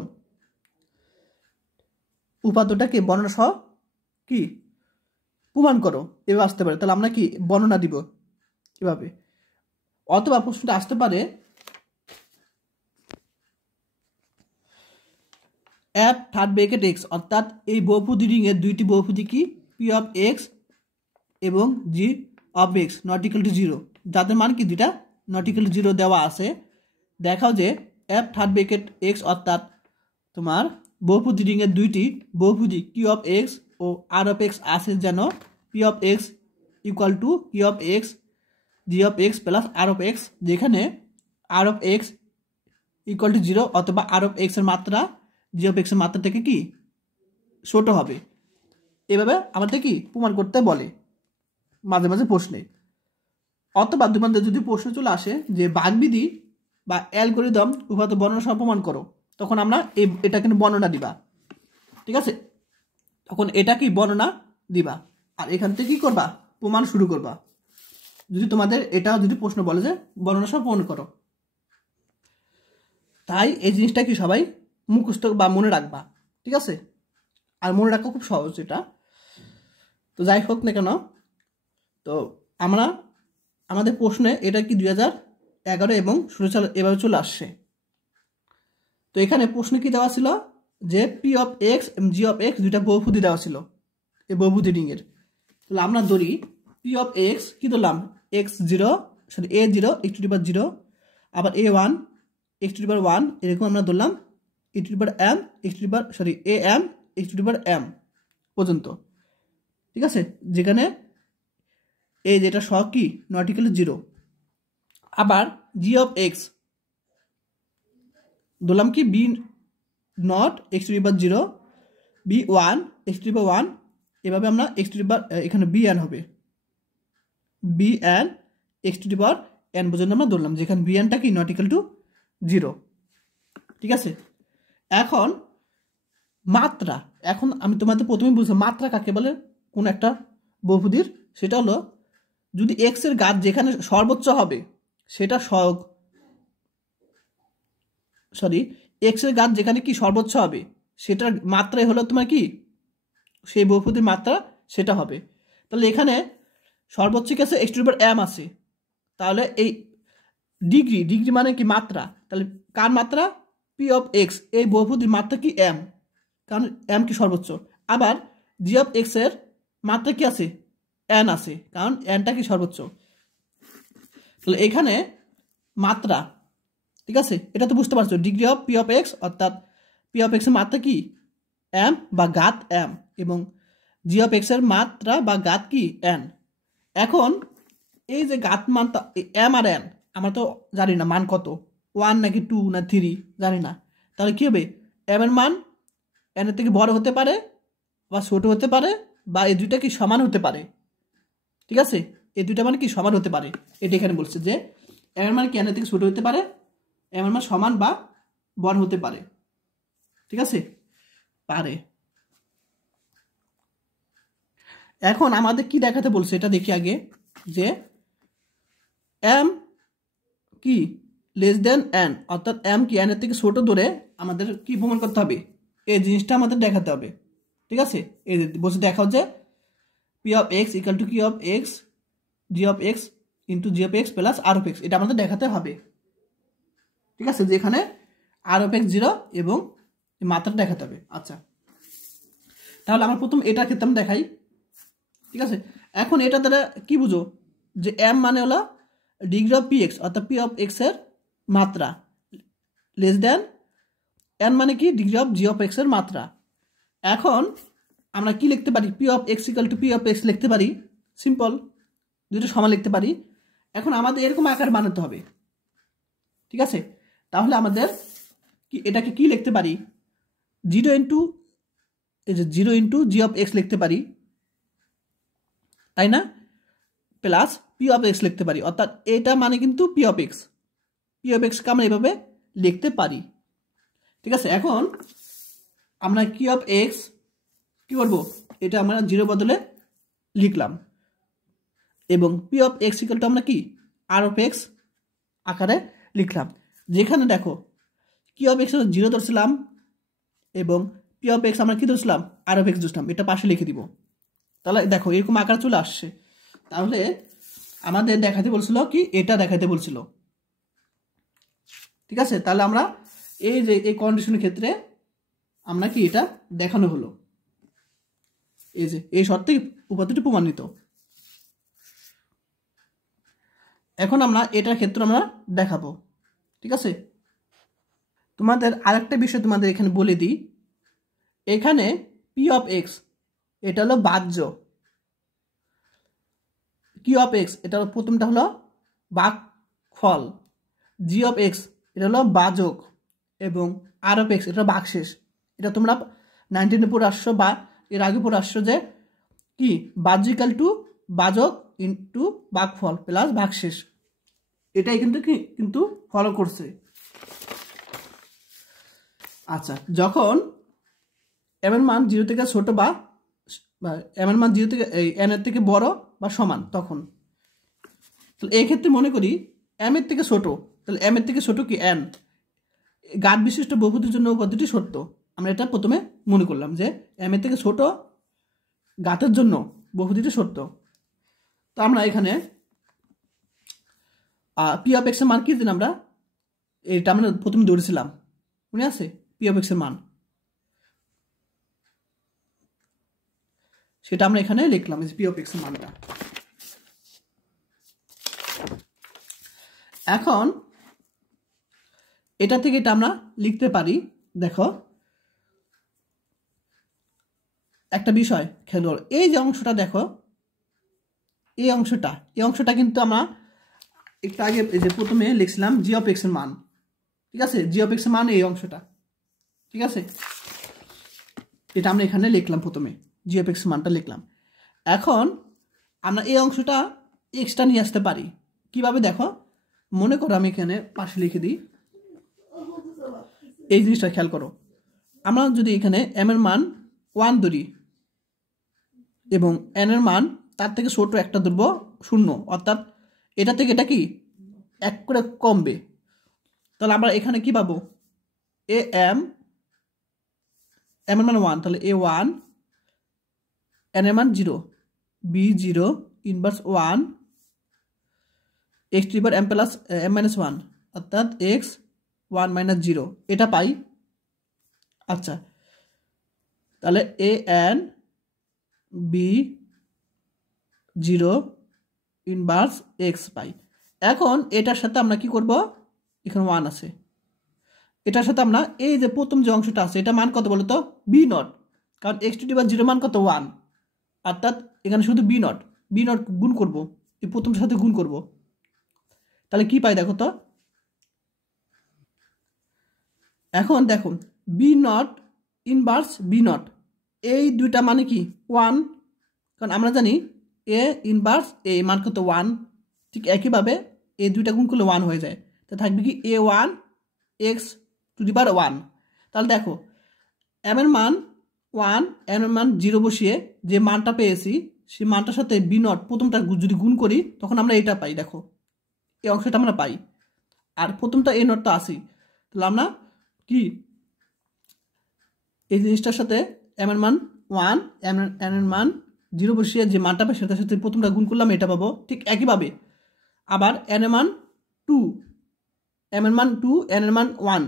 উপাত্তটাকে বর্ণনা সহ কি প্রমাণ করো, এভাবে আসতে পারে, তাহলে আমরা কি বর্ণনা দিব এভাবে, অথবা প্রশ্নটা আসতে পারে এফ থার্ড ব্র্যাকেট এক্স অর্থাৎ এই বহুপদী রিং এর দুইটি বহুপদী কি পি অফ এক্স এবং g of x not equal to 0, যাদের মান কি দুইটা নট ইকুয়াল টু 0 দেওয়া আছে। দেখাও যে এফ থার্ড ব্র্যাকেট এক্স অর্থাৎ তোমার বহুপদী রিং এর দুইটি বহুপদী কিউ অফ এক্স ও আর অফ এক্স আছে, যেন p of x equal to q of x g of x plus r of x, যেখানে r of x equal to 0 অথবা আর অফ এক্স এর মাত্রা জি অফ এক্সের মাত্রা থেকে কি ছোট হবে, এভাবে আমাদের কি প্রমাণ করতে বলে মাঝে মাঝে প্রশ্নে। অথবা তোমাদের যদি প্রশ্ন চলে আসে যে বাগবিধি বা অ্যালগরিদম উপাত্ত বর্ণনা সহ প্রমাণ করো, তখন আমরা এটা কিন্তু বর্ণনা দিবা, ঠিক আছে, তখন এটা কি বর্ণনা দিবা আর এখান থেকে কি করবা প্রমাণ শুরু করবা, যদি তোমাদের এটাও যদি প্রশ্ন বলে যে বর্ণনা সহ প্রমাণ করো। তাই এই জিনিসটা কি সবাই মুখস্থ বা মনে রাখবা, ঠিক আছে, আর মনে রাখা খুব সহজ এটা। তো যাই হোক না কেন, তো আমরা আমাদের প্রশ্নে এটা কি 2011 এবং 16 সালে এভাবে চলে আসছে। তো এখানে প্রশ্ন কি দেওয়া ছিল যে পি অফ এক্স এবং জি অফ এক্স দুইটা বহুপদী দেওয়া ছিল এই বহুপদী রিংয়ের, তাহলে আমরা ধরি পি অফ এক্স কি ধরলাম x0 a0 x to the power 0, আবার a1 x to the power 1, এরকম আমরা ধরলাম e two the power m x to the power am x to the power m পর্যন্ত। ঠিক আছে, যেখানে এই যেটা সহগ কি নট ইকুয়াল টু 0। আবার জি অফ এক্স ধরলাম কি b naught x to the power 0, b 1 x to the power 1, এভাবে আমরা এক্স টু দি পাওয়ার এখানে বি এন হবে, b n x to the power n পর্যন্ত আমরা ধরলাম, যেখানে বি এনটা কি নট ইকুয়াল টু 0। ঠিক আছে, এখন মাত্রা, এখন আমি তোমাদের প্রথমেই বুঝলাম মাত্রা কাকে বলে কোন একটা বহুপদীর। সেটা হলো যদি এক্স এর ঘাত যেখানে সর্বোচ্চ হবে সেটা সহগ, সরি এক্স এর ঘাত যেখানে কি সর্বোচ্চ হবে সেটার মাত্রাই হলো তোমার কি সেই বহুপদীর মাত্রা, সেটা হবে। তাহলে এখানে সর্বোচ্চ কি আছে, x to the power m আছে, তাহলে এই ডিগ্রি, ডিগ্রি মানে কি মাত্রা, তাহলে কার মাত্রা, পি অফ এক্স, এই বহুপদীর মাত্রা কি এম, কারণ এম কি সর্বোচ্চ। আবার জি অফ এক্স এর মাত্রা কি আছে, এন আছে, কারণ এনটা কি সর্বোচ্চ। তাহলে এখানে মাত্রা, ঠিক আছে, এটা তো বুঝতে পারছো, degree of P of x, অর্থাৎ পি অফ এক্স এর মাত্রা কি এম বা ঘাত এম, এবং জি অফ এক্স এর মাত্রা বা ঘাত কি এন। এখন এই যে ঘাত মানটা এম আর এন আমরা তো জানি না মান কত, 1 নাকি 2 না 3 জানি না, তাহলে কি হবে, এম এর মান এন এর থেকে বড় হতে পারে বা ছোট হতে পারে, বা এই দুইটা কি সমান হতে পারে। ঠিক আছে, এই দুইটা মানে কি সমান হতে পারে, এটা এখানে বলছে যে এম এর মান কি এন এর থেকে ছোট হতে পারে, এম এর মান সমান বা বড় হতে পারে। ঠিক আছে, পারে। এখন আমাদের কি দেখাতে বলছে এটা দেখি আগে, যে এম কি লেস দেন এন, অর্থাৎ এম কি এন এর থেকে ছোট ধরে আমাদের কি প্রমাণ করতে হবে, এই জিনিসটা আমাদের দেখাতে হবে। ঠিক আছে, এই বলছে দেখাও যে p of x equal to q of x g of x into g of x plus r of x, এটা আমাদের দেখাতে হবে। ঠিক আছে, যেখানে আর অফ এক্স 0 এবং মাত্রা দেখাতে হবে। আচ্ছা, তাহলে আমার প্রথম এটা ক্ষেত্রে আমি দেখাই। ঠিক আছে, এখন এটা দ্বারা কি বুঝো, যে এম মানে হলো ডিগ্রি অফ পি এক্স, অর্থাৎ পি অফ এক্স এর মাত্রা, লেস দেন এন মানে কি degree of G of x এর মাত্রা। এখন আমরা কি লিখতে পারি, P of x equal to p of x লিখতে পারি, সিম্পল, দুটো সমান লিখতে পারি। এখন আমাদের এরকম আকার বানাতে হবে। ঠিক আছে, তাহলে আমাদের কি এটাকে কি লিখতে পারি, 0 ইন্টু এই যে 0 ইন্টু জি অফ এক্স লিখতে পারি, তাই না, প্লাস পি অফ এক্স লিখতে পারি, অর্থাৎ এটা মানে কিন্তু p of x, p of এক্সকে আমরা এভাবে লিখতে পারি। ঠিক আছে, এখন আমরা কি অফ এক্স কি করবো, এটা আমরা 0 বদলে লিখলাম, এবং P of x equal two আমরা কি আর অফ এক্স আকারে লিখলাম। যেখানে দেখো কি অফ এক্স 0 ধরছিলাম এবং পি অফ এক্স আমরা কি ধরছিলাম আর অফ এক্স ধরছিলাম, এটা পাশে লিখে দিব। তাহলে দেখো এরকম আকার চলে আসছে। তাহলে আমাদের দেখাতে বলছিল কি, এটা দেখাতে বলছিল। ঠিক আছে, তাহলে আমরা এই যে এই কন্ডিশনের ক্ষেত্রে আমরা কি এটা দেখানো হলো, এই যে এই শর্তে উপাত্তটি প্রমাণিত। এখন আমরা এটার ক্ষেত্রে আমরা দেখাবো। ঠিক আছে, তোমাদের আরেকটা বিষয় তোমাদের এখানে বলে দিই, এখানে পি অফ এক্স এটা হলো বাহ্য, কি অফ এক্স এটা হলো প্রথমটা হলো ভাগফল, জি অফ এক্স এটা হলো বাজক, এবং আর অফ এক্স এটা ভাগশেষ। এটা তোমরা 19 পড়ে আসছো বা এর আগে পড়ে আসছো যে কি বাহ্যিকাল টু বাজক ইন্টু ভাগফল প্লাস ভাগশেষ, এটাই কিন্তু কি কিন্তু ফলো করছে। আচ্ছা, যখন এম এর মান 0 থেকে ছোট বা এম এর মান 0 থেকে এন এর থেকে বড় বা সমান, তখন তাহলে এই ক্ষেত্রে মনে করি এম এর থেকে ছোট, তাহলে এম এর থেকে ছোট কি এন, ঘাত বিশিষ্ট বহুপদীর জন্য পদ্ধতি সত্য। আমরা এটা প্রথমে মনে করলাম যে এম এর থেকে ছোট ঘাতের জন্য বহুপদীটি সত্য। তো আমরা এখানে পি অফ এক্স এর মান কি দিন, আমরা এটা আমরা প্রথমে ধরেছিলাম, মনে আছে, পি অফ এক্স এর মান, সেটা আমরা এখানে লিখলাম পি অফ এক্স এর মানটা। এখন এটা থেকে এটা আমরা লিখতে পারি, দেখো একটা বিষয় খেয়াল করো, এই যে অংশটা দেখো, এই অংশটা কিন্তু আমরা একটু আগে এই যে প্রথমে লিখছিলাম জি অফ এক্স এর মান, ঠিক আছে, জি অফ এক্স এর মান এই অংশটা, ঠিক আছে, এটা আমরা এখানে লিখলাম, প্রথমে জি অফ এক্স এর মানটা লিখলাম। এখন আমরা এই অংশটা এক্সটা নিয়ে আসতে পারি কিভাবে দেখো, মনে করো আমি এখানে পাশে লিখে দিই, এই জিনিসটা খেয়াল করো, আমরা যদি এখানে এম এর মান 1 ধরি এবং এন এর মান তার থেকে ছোট একটা ধরবো 0, অর্থাৎ এটা থেকে এটা কি 1 করে কমবে, তাহলে আমরা এখানে কি পাবো, এ এম এর মান 1, তাহলে এ 1, এন এর মান 0, b 0 inverse 1 x to m plus m minus 1, অর্থাৎ এক্স 1 মাইনাস 0 এটা পাই। আচ্ছা, তাহলে a n b 0 inverse x পাই। এখন এটার সাথে আমরা কি করব, এখানে 1 আছে, এটার সাথে আমরা এই যে প্রথম যে অংশটা আছে এটা মান কত বলো তো, বি নট, কারণ এক্স টু দি পাওয়ার 0 মান কত 1, অর্থাৎ এখানে শুধু বি নট গুণ করব, এই প্রথমটার সাথে গুণ করব, তাহলে কি পাই দেখো তো, এখন দেখুন b naught inverse b naught, এই দুইটা মানে কি 1, কারণ আমরা জানি এ ইনভার্স এ মান কত 1, ঠিক একইভাবে এই দুইটা গুণ করলে 1 হয়ে যায়, তা থাকবে কি এ 1 এক্স টু দি পাওয়ার 1। তাহলে দেখো এম এর মান 1, এন এর মান 0 বসিয়ে যে মানটা পেয়েছি সেই মানটার সাথে বি নট প্রথমটা যদি গুণ করি তখন আমরা এটা পাই, দেখো এই অংশটা আমরা পাই, আর প্রথমটা এ নটটা আসি, তাহলে আমরা কি এই জিনিসটার সাথে এম এর মান 1, এন এর মান 0 বসিয়ে যে মানটা পাই সেটার সাথে প্রথমটা গুণ করলাম, এটা পাবো। ঠিক একইভাবে আবার এন এর মান 2, এম এর মান 2, এন এর মান 1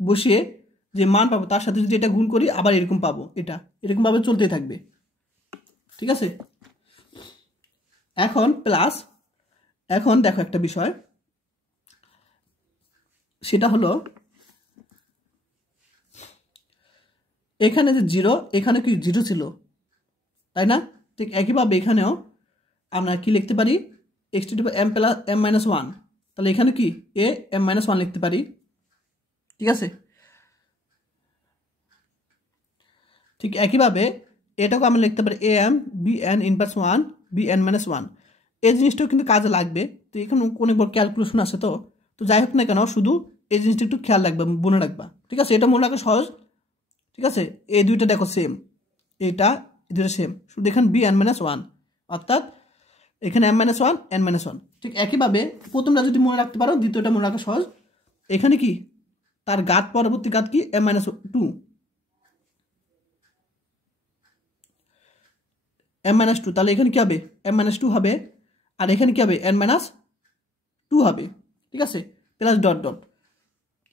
বসিয়ে যে মান পাবো তার সাথে যদি এটা গুণ করি আবার এরকম পাবো, এটা এরকমভাবে চলতেই থাকবে, ঠিক আছে। এখন প্লাস, এখন দেখো একটা বিষয়, সেটা হলো এখানে যে 0, এখানে কি 0 ছিল, তাই না, ঠিক একইভাবে এখানেও আমরা কি লিখতে পারি, x to the power m plus m minus 1, তাহলে এখানে কি এ এম মাইনাস 1 লিখতে পারি, ঠিক আছে। ঠিক একইভাবে এটাকে আমরা লিখতে পারি A M B N inverse 1 B N minus 1, এই জিনিসটাও কিন্তু কাজে লাগবে, তো এখানে অনেক বড় ক্যালকুলেশন আছে, তো যাই হোক না কেন শুধু এই জিনিসটা একটু খেয়াল রাখবা, মনে রাখবা, ঠিক আছে, এটা মনে রাখা সহজ, ঠিক আছে। এই দুইটা দেখো সেম, এটা এই দুটো সেম, শুধু এখানে বি এন মাইনাস 1, অর্থাৎ এখানে এম মাইনাস 1 এন মাইনাস 1, ঠিক একইভাবে প্রথমটা যদি মনে রাখতে পারো দ্বিতীয়টা মনে রাখা সহজ, এখানে কি তার ঘাত পরবর্তী ঘাত কি এম মাইনাস 2, এম মাইনাস 2, তাহলে এখানে কি হবে এম মাইনাস 2 হবে, আর এখানে কি হবে এন মাইনাস 2 হবে, ঠিক আছে, প্লাস ডট ডট,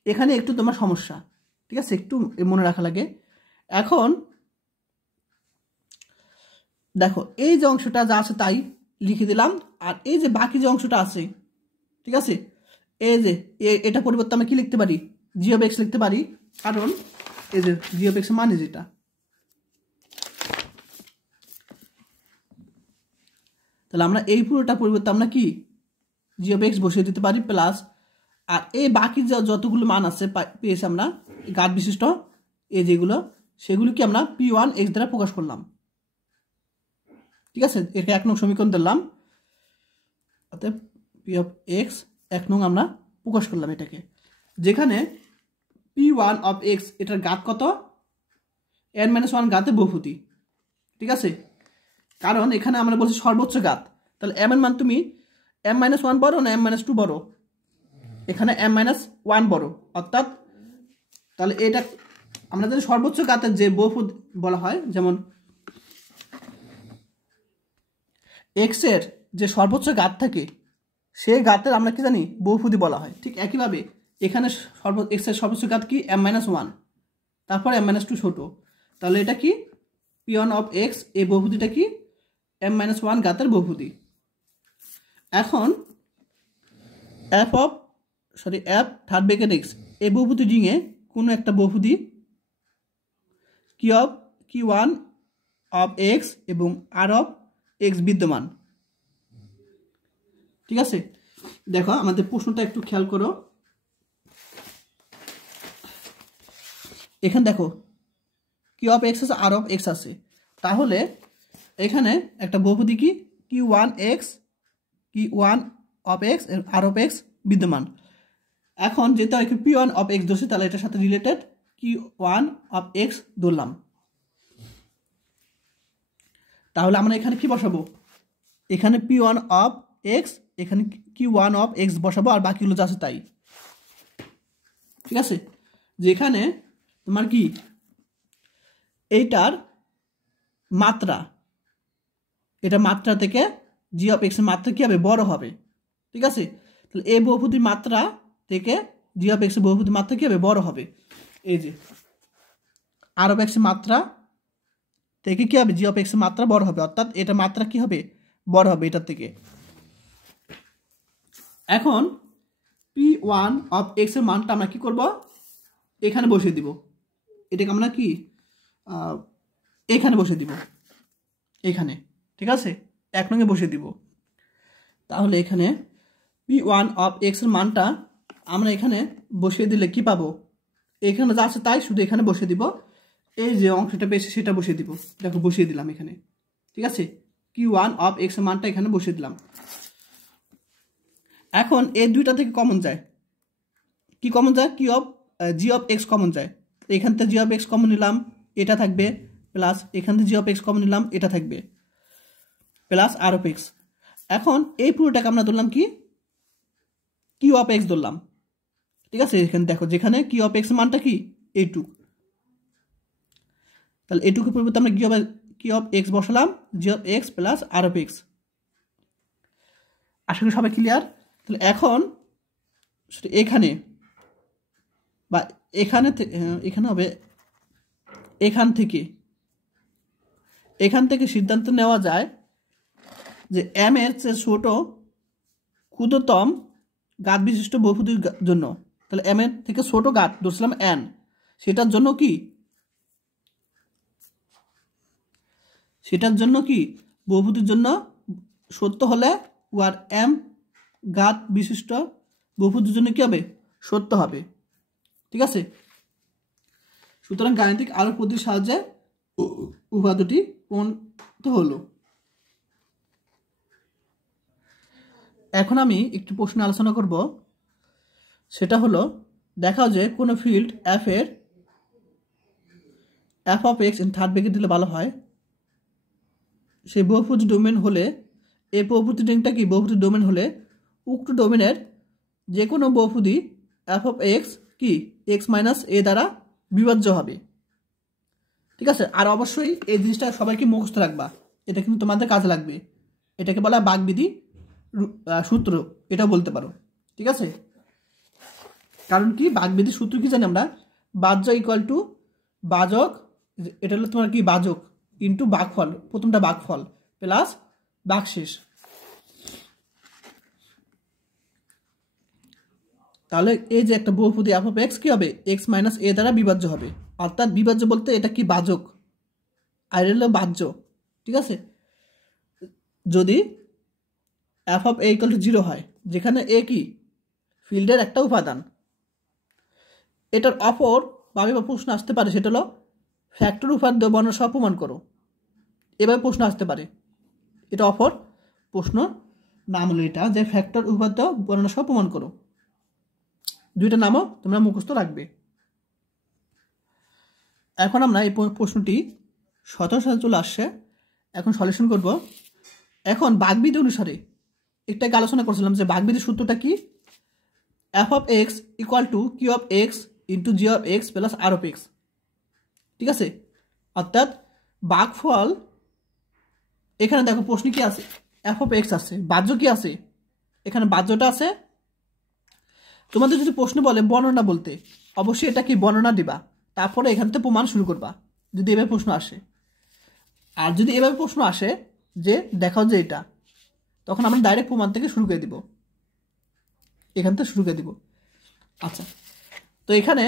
এখানে একটু তোমার সমস্যা, ঠিক আছে, একটু মনে রাখা লাগে। এখন দেখো এই যে অংশটা যা আছে তাই লিখে দিলাম, আর এই যে বাকি যে অংশটা আছে, ঠিক আছে, এই যে এটা পরিবর্তে আমরা কি লিখতে পারি, জি অফ এক্স লিখতে পারি, কারণ এই যে জি অফ এক্স মানে যেটা, তাহলে আমরা এই পুরোটা পরিবর্তে আমরা কি জি অফ এক্স বসিয়ে দিতে পারি, প্লাস আর এই বাকি যতগুলো মান আছে পেয়েছি আমরা ঘাত বিশিষ্ট এই যেগুলো, সেগুলোকে আমরা p1 x দ্বারা প্রকাশ করলাম, ঠিক আছে, একে 1 নং সমীকরণ দিলাম, অতএব p অফ x 1 নং আমরা প্রকাশ করলাম এটাকে, যেখানে p1 অফ x এটার ঘাত কত, n-1 ঘাতের বহুপদী, ঠিক আছে, কারণ এখানে আমরা বলছি সর্বোচ্চ ঘাত, তাহলে m এর মান তুমি m-1 বড় না m-2 বড়, এখানে m-1 বড়, অর্থাৎ তাহলে এটা আমরা জানি সর্বোচ্চ ঘাতের যে বহুপদ বলা হয়, যেমন x এর যে সর্বোচ্চ ঘাত থাকে সেই ঘাতের আমরা কি জানি বহুপদী বলা হয়, ঠিক একইভাবে এখানে x এর সর্বোচ্চ ঘাত কি m-1, তারপর m-2 ছোট, তাহলে এটা কি p1 অফ x, এই বহুপদীটা কি m-1 ঘাতের বহুপদী। এখন f থার্ড ব্র্যাকেট x, এই বহুপদী রিংয়ে কোনো একটা বহুপদী কি অফ q1 অফ এক্স এবং আর অফ এক্স বিদ্যমান। ঠিক আছে, দেখো আমাদের প্রশ্নটা একটু খেয়াল করো। এখানে দেখো কিউ অফ এক্স আছে, আর অফ এক্স আছে, তাহলে এখানে একটা বহুপদী কি q one x, q one of x r of x বিদ্যমান। এখন যেহেতু একে পি ওয়ান অফ এক্স ধরছি, তাহলে এটার সাথে related q one of x ধরলাম। তাহলে আমরা এখানে কি বসাবো, এখানে পি ওয়ান অফ এক্স, এখানে কিউ ওয়ান অফ এক্স বসাবো, আর বাকিগুলো যা আছে তাই। ঠিক আছে, যেখানে তোমার কি এইটার মাত্রা, এটা মাত্রা থেকে জি অফ এক্স এর মাত্রা কি হবে, বড় হবে। ঠিক আছে, তাহলে এই বহুপদীর মাত্রা থেকে জি অফ এক্স এর বহুপদীর মাত্রা কি হবে, বড় হবে। এই যে আর অফ এক্স এর মাত্রা থেকে কি হবে, জি অফ এক্স এর মাত্রা বড় হবে, অর্থাৎ এটা মাত্রা কি হবে, বড় হবে এটার থেকে। এখন পি ওয়ান অফ এক্স এর মানটা আমরা কি করব, এখানে বসিয়ে দিব। এটাকে আমরা কি এখানে বসিয়ে দিব, এখানে। ঠিক আছে, এক নঙ্গে বসিয়ে দিব। তাহলে এখানে পি ওয়ান অফ এক্স এর মানটা আমরা এখানে বসিয়ে দিলে কি পাবো, এখানে যা আছে তাই শুধু এখানে বসিয়ে দিব। এই যে অংশটা পেয়েছে সেটা বসিয়ে দিব, দেখো বসিয়ে দিলাম এখানে। ঠিক আছে, কিউ ওয়ান অফ এক্স এর মানটা এখানে বসিয়ে দিলাম। এখন এই দুইটা থেকে কমন যায়, কি কমন যায়, কি of G of x common যায়। এখান থেকে জি অফ এক্স কমন নিলাম, এটা থাকবে, প্লাস এখান থেকে জি অফ এক্স কমন নিলাম, এটা থাকবে, প্লাস আর অফ এক্স। এখন এই পুরোটাকে আমরা ধরলাম কি কিউ অফ এক্স ধরলাম। ঠিক আছে, এখানে দেখো যেখানে কিউ অফ এক্স মানটা কি এইটুক, তাহলে এইটুকের পরিবর্তে আমরা কিউ অফ এক্স বসালাম, g of x plus r of x. আশা করি সবাই ক্লিয়ার। তাহলে এখন এখানে বা এখানে এখানে হবে, এখান থেকে সিদ্ধান্ত নেওয়া যায় যে এম এর চেয়ে ছোট ক্ষুদ্রতম ঘাত বিশিষ্ট বহুপদীর জন্য, তাহলে এম এর থেকে ছোট ঘাত ধরছিলাম এন, সেটার জন্য কি বহুপদীর জন্য সত্য হলে ওয়ার এম ঘাত বিশিষ্ট বহুপদীর জন্য কি হবে, সত্য হবে। ঠিক আছে, সুতরাং গাণিতিক আরো পদ্ধতির সাহায্যে উপাদানটি প্রমাণিত হলো। এখন আমি একটি প্রশ্ন আলোচনা করব, সেটা হলো দেখাও যে কোনো ফিল্ড এফ এর F of x in third bracket দিলে ভালো হয়, সেই বহুপদী ডোমেন হলে, এই বহুপদী রিংটা কি বহুপদী ডোমেন হলে উক্ত ডোমেনের যে কোনো বহুপদী এফ অফ এক্স কি এক্স মাইনাস এ দ্বারা বিভাজ্য হবে। ঠিক আছে, আর অবশ্যই এই জিনিসটা সবাইকে মুখস্থ রাখবা, এটা কিন্তু তোমাদের কাজে লাগবে। এটাকে বলা বাকবিধি সূত্র, এটা বলতে পারো। ঠিক আছে, কারণ কি বাকবিধি সূত্র কি জানি আমরা, বাহ্য ইকুয়াল টু বাজক, এটা হলো তোমার কি বাজক ইন্টু বাকফল, প্রথমটা বাকফল প্লাস বাকশেষ। তাহলে এই যে একটা বহুপদী এফ অফ এক্স কি হবে, এক্স মাইনাস এ দ্বারা বিভাজ্য হবে, অর্থাৎ বিভাজ্য বলতে এটা কি বাজক, আর হলো বাহ্য। ঠিক আছে, যদি F of a equal to 0 হয়, যেখানে এ কি ফিল্ডের একটা উপাদান, এটার অপর ভাবে বা প্রশ্ন আসতে পারে, সেটা হলো ফ্যাক্টর উপাদ্য বর্ণনা সহ প্রমাণ করো, এভাবে প্রশ্ন আসতে পারে। এটা অপর প্রশ্ন নাম হলো এটা, যে ফ্যাক্টর উপাদ্য বর্ণনা সহ প্রমাণ করো। দুইটা নামও তোমরা মুখস্থ রাখবে। এখন আমরা এই প্রশ্নটি 17 সালে চলে আসছে, এখন সলিউশন করব। এখন বাকবিধি অনুসারে একটাকে আলোচনা করছিলাম যে বাকবিধির সূত্রটা কি, f of x equal to q of x into g of x plus r of x. ঠিক আছে, অর্থাৎ বাকফল, এখানে দেখো প্রশ্ন কি আছে, এফ অফ এক্স আছে, বাহ্য কি আছে, এখানে বাহ্যটা আছে। তোমাদের যদি প্রশ্ন বলে বর্ণনা বলতে, অবশ্যই এটা কি বর্ণনা দিবা, তারপরে এখান থেকে প্রমাণ শুরু করবা যদি এভাবে প্রশ্ন আসে। আর যদি এভাবে প্রশ্ন আসে যে দেখাও যে এটা, তখন আমরা ডাইরেক্ট প্রমাণ থেকে শুরু করে দিব, এখান থেকে শুরু করে দিব। আচ্ছা, তো এখানে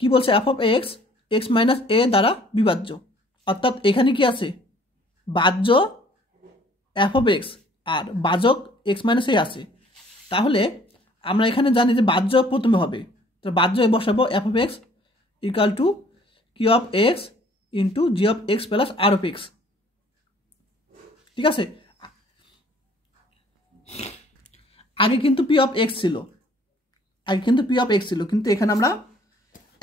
কি বলছে, f of x x minus a দ্বারা বিভাজ্য। অর্থাৎ এখানে কি আছে, বাহ্য এফ অফ এক্স আর বাজক এক্স মাইনাস এ আছে। তাহলে আমরা এখানে জানি যে বাহ্য প্রথমে হবে, তো বাহ্য বসাবো f of x equal to q of x into g of x plus r of x. ঠিক আছে, আগে কিন্তু পি অফ এক্স ছিল, কিন্তু এখানে আমরা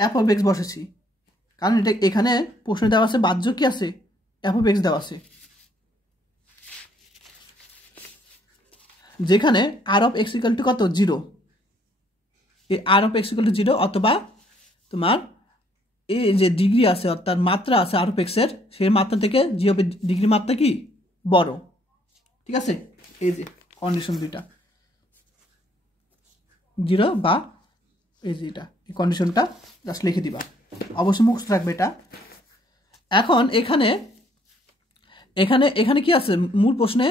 এফ অফ এক্স বসেছি, কারণ এটা এখানে প্রশ্ন দেওয়া আছে বাহ্য কি আছে, এফ অফ এক্স দেওয়া আছে, যেখানে r of x equal two কত, 0। এই আর অফ এক্স ইকুয়াল টু 0, অথবা তোমার এই যে ডিগ্রি আছে অর্থাৎ মাত্রা আছে আর অফ এক্সের, সেই মাত্রা থেকে জি অফ ডিগ্রি মাত্রা কি বড়। ঠিক আছে, এই যে কন্ডিশন দুইটা 0 বা এই যে এটা, এই কন্ডিশনটা জাস্ট লিখে দিবা, অবশ্যই মুখস্থ রাখবে এটা। এখন এখানে এখানে এখানে কি আছে মূল প্রশ্নে,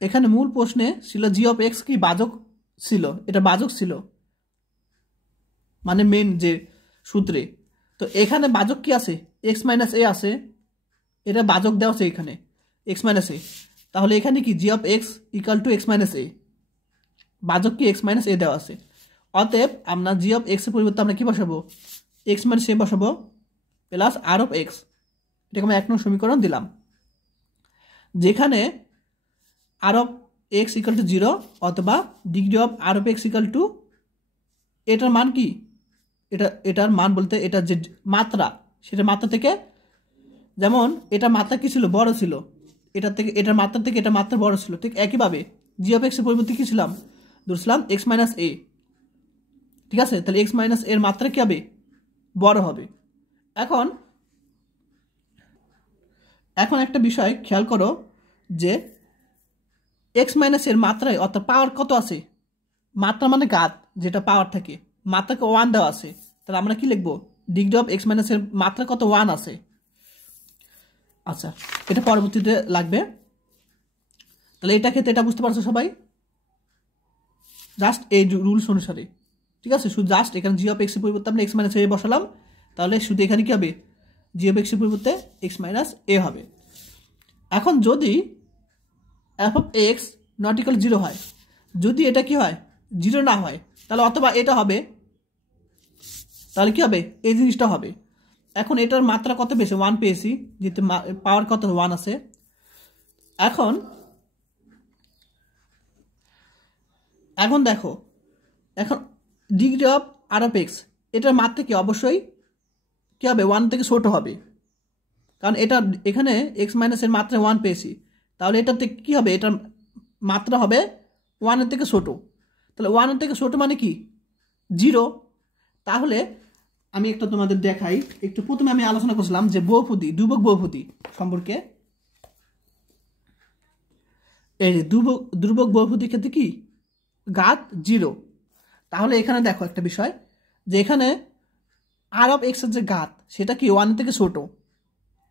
এখানে মূল প্রশ্নে ছিল জি অফ এক্স কি বাজক ছিল, এটা বাজক ছিল মানে মেন যে সূত্রে। তো এখানে বাজক কি আছে, এক্স মাইনাস এ আছে, এটা বাজক দেওয়া আছে এখানে এক্স মাইনাস এ। তাহলে এখানে কি g of x equal to x minus a, বাজক কি এক্স মাইনাস এ দেওয়া আছে। অতএব আমরা জি অফ এক্সের পরিবর্তে আমরা কি বসাবো, এক্স মাইনাস এ বসাবো প্লাস আর অফ এক্স। এটাকে আমরা 1 নং সমীকরণ দিলাম, যেখানে r of x equal to 0 অথবা degree of r of x equal to, এটার মান কি, এটার মান বলতে এটার যে মাত্রা, সেটা মাত্রা থেকে, যেমন এটা মাত্রা কি ছিল, বড় ছিল, এটার থেকে এটার মাত্রা থেকে এটা মাত্রা বড় ছিল, ঠিক একইভাবে জি অফ এক্সের পরিবর্তে কি ছিলাম, ধরছিলাম এক্স মাইনাস এ। ঠিক আছে, তাহলে এক্স মাইনাস এর মাত্রা কি হবে, বড় হবে। এখন এখন একটা বিষয় খেয়াল করো যে এক্স মাইনাস এর মাত্রায় অর্থাৎ পাওয়ার কত আছে, মাত্রা মানে ঘাত যেটা পাওয়ার থাকে, মাত্রাকে 1 দেওয়া আছে, তাহলে আমরা কি লিখবো, ডিগ্রি অফ এক্স মাইনাস এর মাত্রা কত 1 আছে। আচ্ছা, এটা পরবর্তীতে লাগবে। তাহলে এটা ক্ষেত্রে এটা বুঝতে পারছো সবাই, জাস্ট এই রুলস অনুসারে। ঠিক আছে, শুধু জাস্ট এখানে জি অফ এক্সের পরিবর্তে আমরা এক্স মাইনাস এ বসালাম, তাহলে শুধু এখানে কি হবে, জি অফ এক্সের পরিবর্তে এক্স মাইনাস এ হবে। এখন যদি F of x not equal 0 হয়, যদি এটা কি হয় 0 না হয়, তাহলে অথবা এটা হবে, তাহলে কি হবে, এই জিনিসটা হবে। এখন এটার মাত্রা কত পেয়েছে, 1 পেয়েছি, যেহেতু পাওয়ার কত 1 আছে। এখন দেখো, এখন degree of r of x, এটার মাত্রা কি অবশ্যই কি হবে, 1 থেকে ছোট হবে, কারণ এটা এখানে এক্স মাইনাসের মাত্রা 1 পেয়েছি, তাহলে এটাতে কি হবে, এটার মাত্রা হবে 1 এর থেকে ছোট। তাহলে 1 এর থেকে ছোট মানে কি 0। তাহলে আমি একটা তোমাদের দেখাই, একটু প্রথমে আমি আলোচনা করছিলাম যে বহুপদী, ধ্রুবক বহুপদী সম্পর্কে। এই যে ধ্রুবক বহুপদীর ক্ষেত্রে কি ঘাত 0। তাহলে এখানে দেখো একটা বিষয়, যে এখানে আর অফ এক্সের যে ঘাত সেটা কি 1 থেকে ছোট,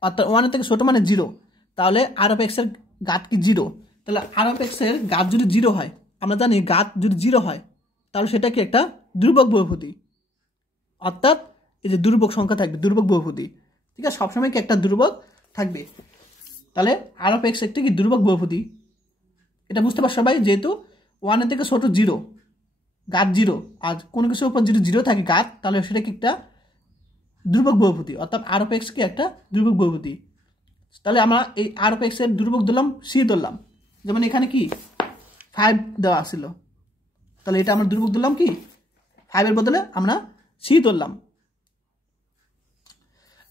অর্থাৎ 1 থেকে ছোট মানে 0। তাহলে আর অফ এক্সের ঘাত কি 0, তাহলে আর অফ এক্সের ঘাত যদি 0 হয়, আমরা জানি ঘাত যদি 0 হয় তাহলে সেটা কি একটা ধ্রুবক বহুপদী, অর্থাৎ এই যে ধ্রুবক সংখ্যা থাকবে, ধ্রুবক বহুপদী। ঠিক আছে, সবসময় কি একটা ধ্রুবক থাকবে। তাহলে আর অফ এক্স একটা কি ধ্রুবক বহুপদী, এটা বুঝতে পারছো সবাই, যেহেতু 1 এর থেকে ছোট 0, ঘাত 0, আর কোনো কিছুর উপর যদি 0 থাকে ঘাত, তাহলে সেটা কি একটা ধ্রুবক বহুপদী, অর্থাৎ আর অফ এক্স কি একটা ধ্রুবক বহুপদী। তাহলে আমরা এই আর অফ এক্স এর ধ্রুবক ধরলাম সি ধরলাম, যেমন এখানে কি 5 দেওয়া ছিল, তাহলে এটা আমরা ধ্রুবক ধরলাম কি 5 এর বদলে আমরা সি ধরলাম।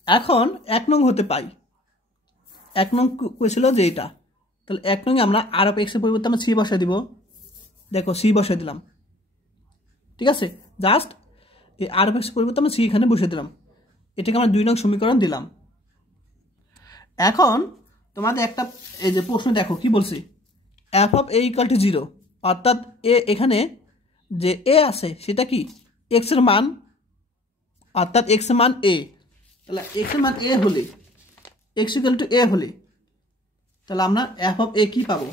এখন 1 নং হতে পাই, 1 নং কইছিল যে এটা, তাহলে 1 নং আমরা আর অফ এক্স এর পরিবর্তে আমরা সি বসাই দিব, দেখো সি বসাই দিলাম। ঠিক আছে, জাস্ট এই আর অফ এক্স এর পরিবর্তে আমরা সি এখানে বসিয়ে দিলাম, এটাকে আমরা 2 নং সমীকরণ দিলাম। এখন তোমাদের একটা এই যে প্রশ্ন দেখো কি বলছি, F of a equal to 0, অর্থাৎ এ এখানে যে এ আছে সেটা কি এক্স এর মান, অর্থাৎ এক্স এর মান এ। তাহলে এক্স এর মান এ হলে, এক্স ইকুয়াল টু এ হলে, তাহলে আমরা এফ অফ এ কি পাবো,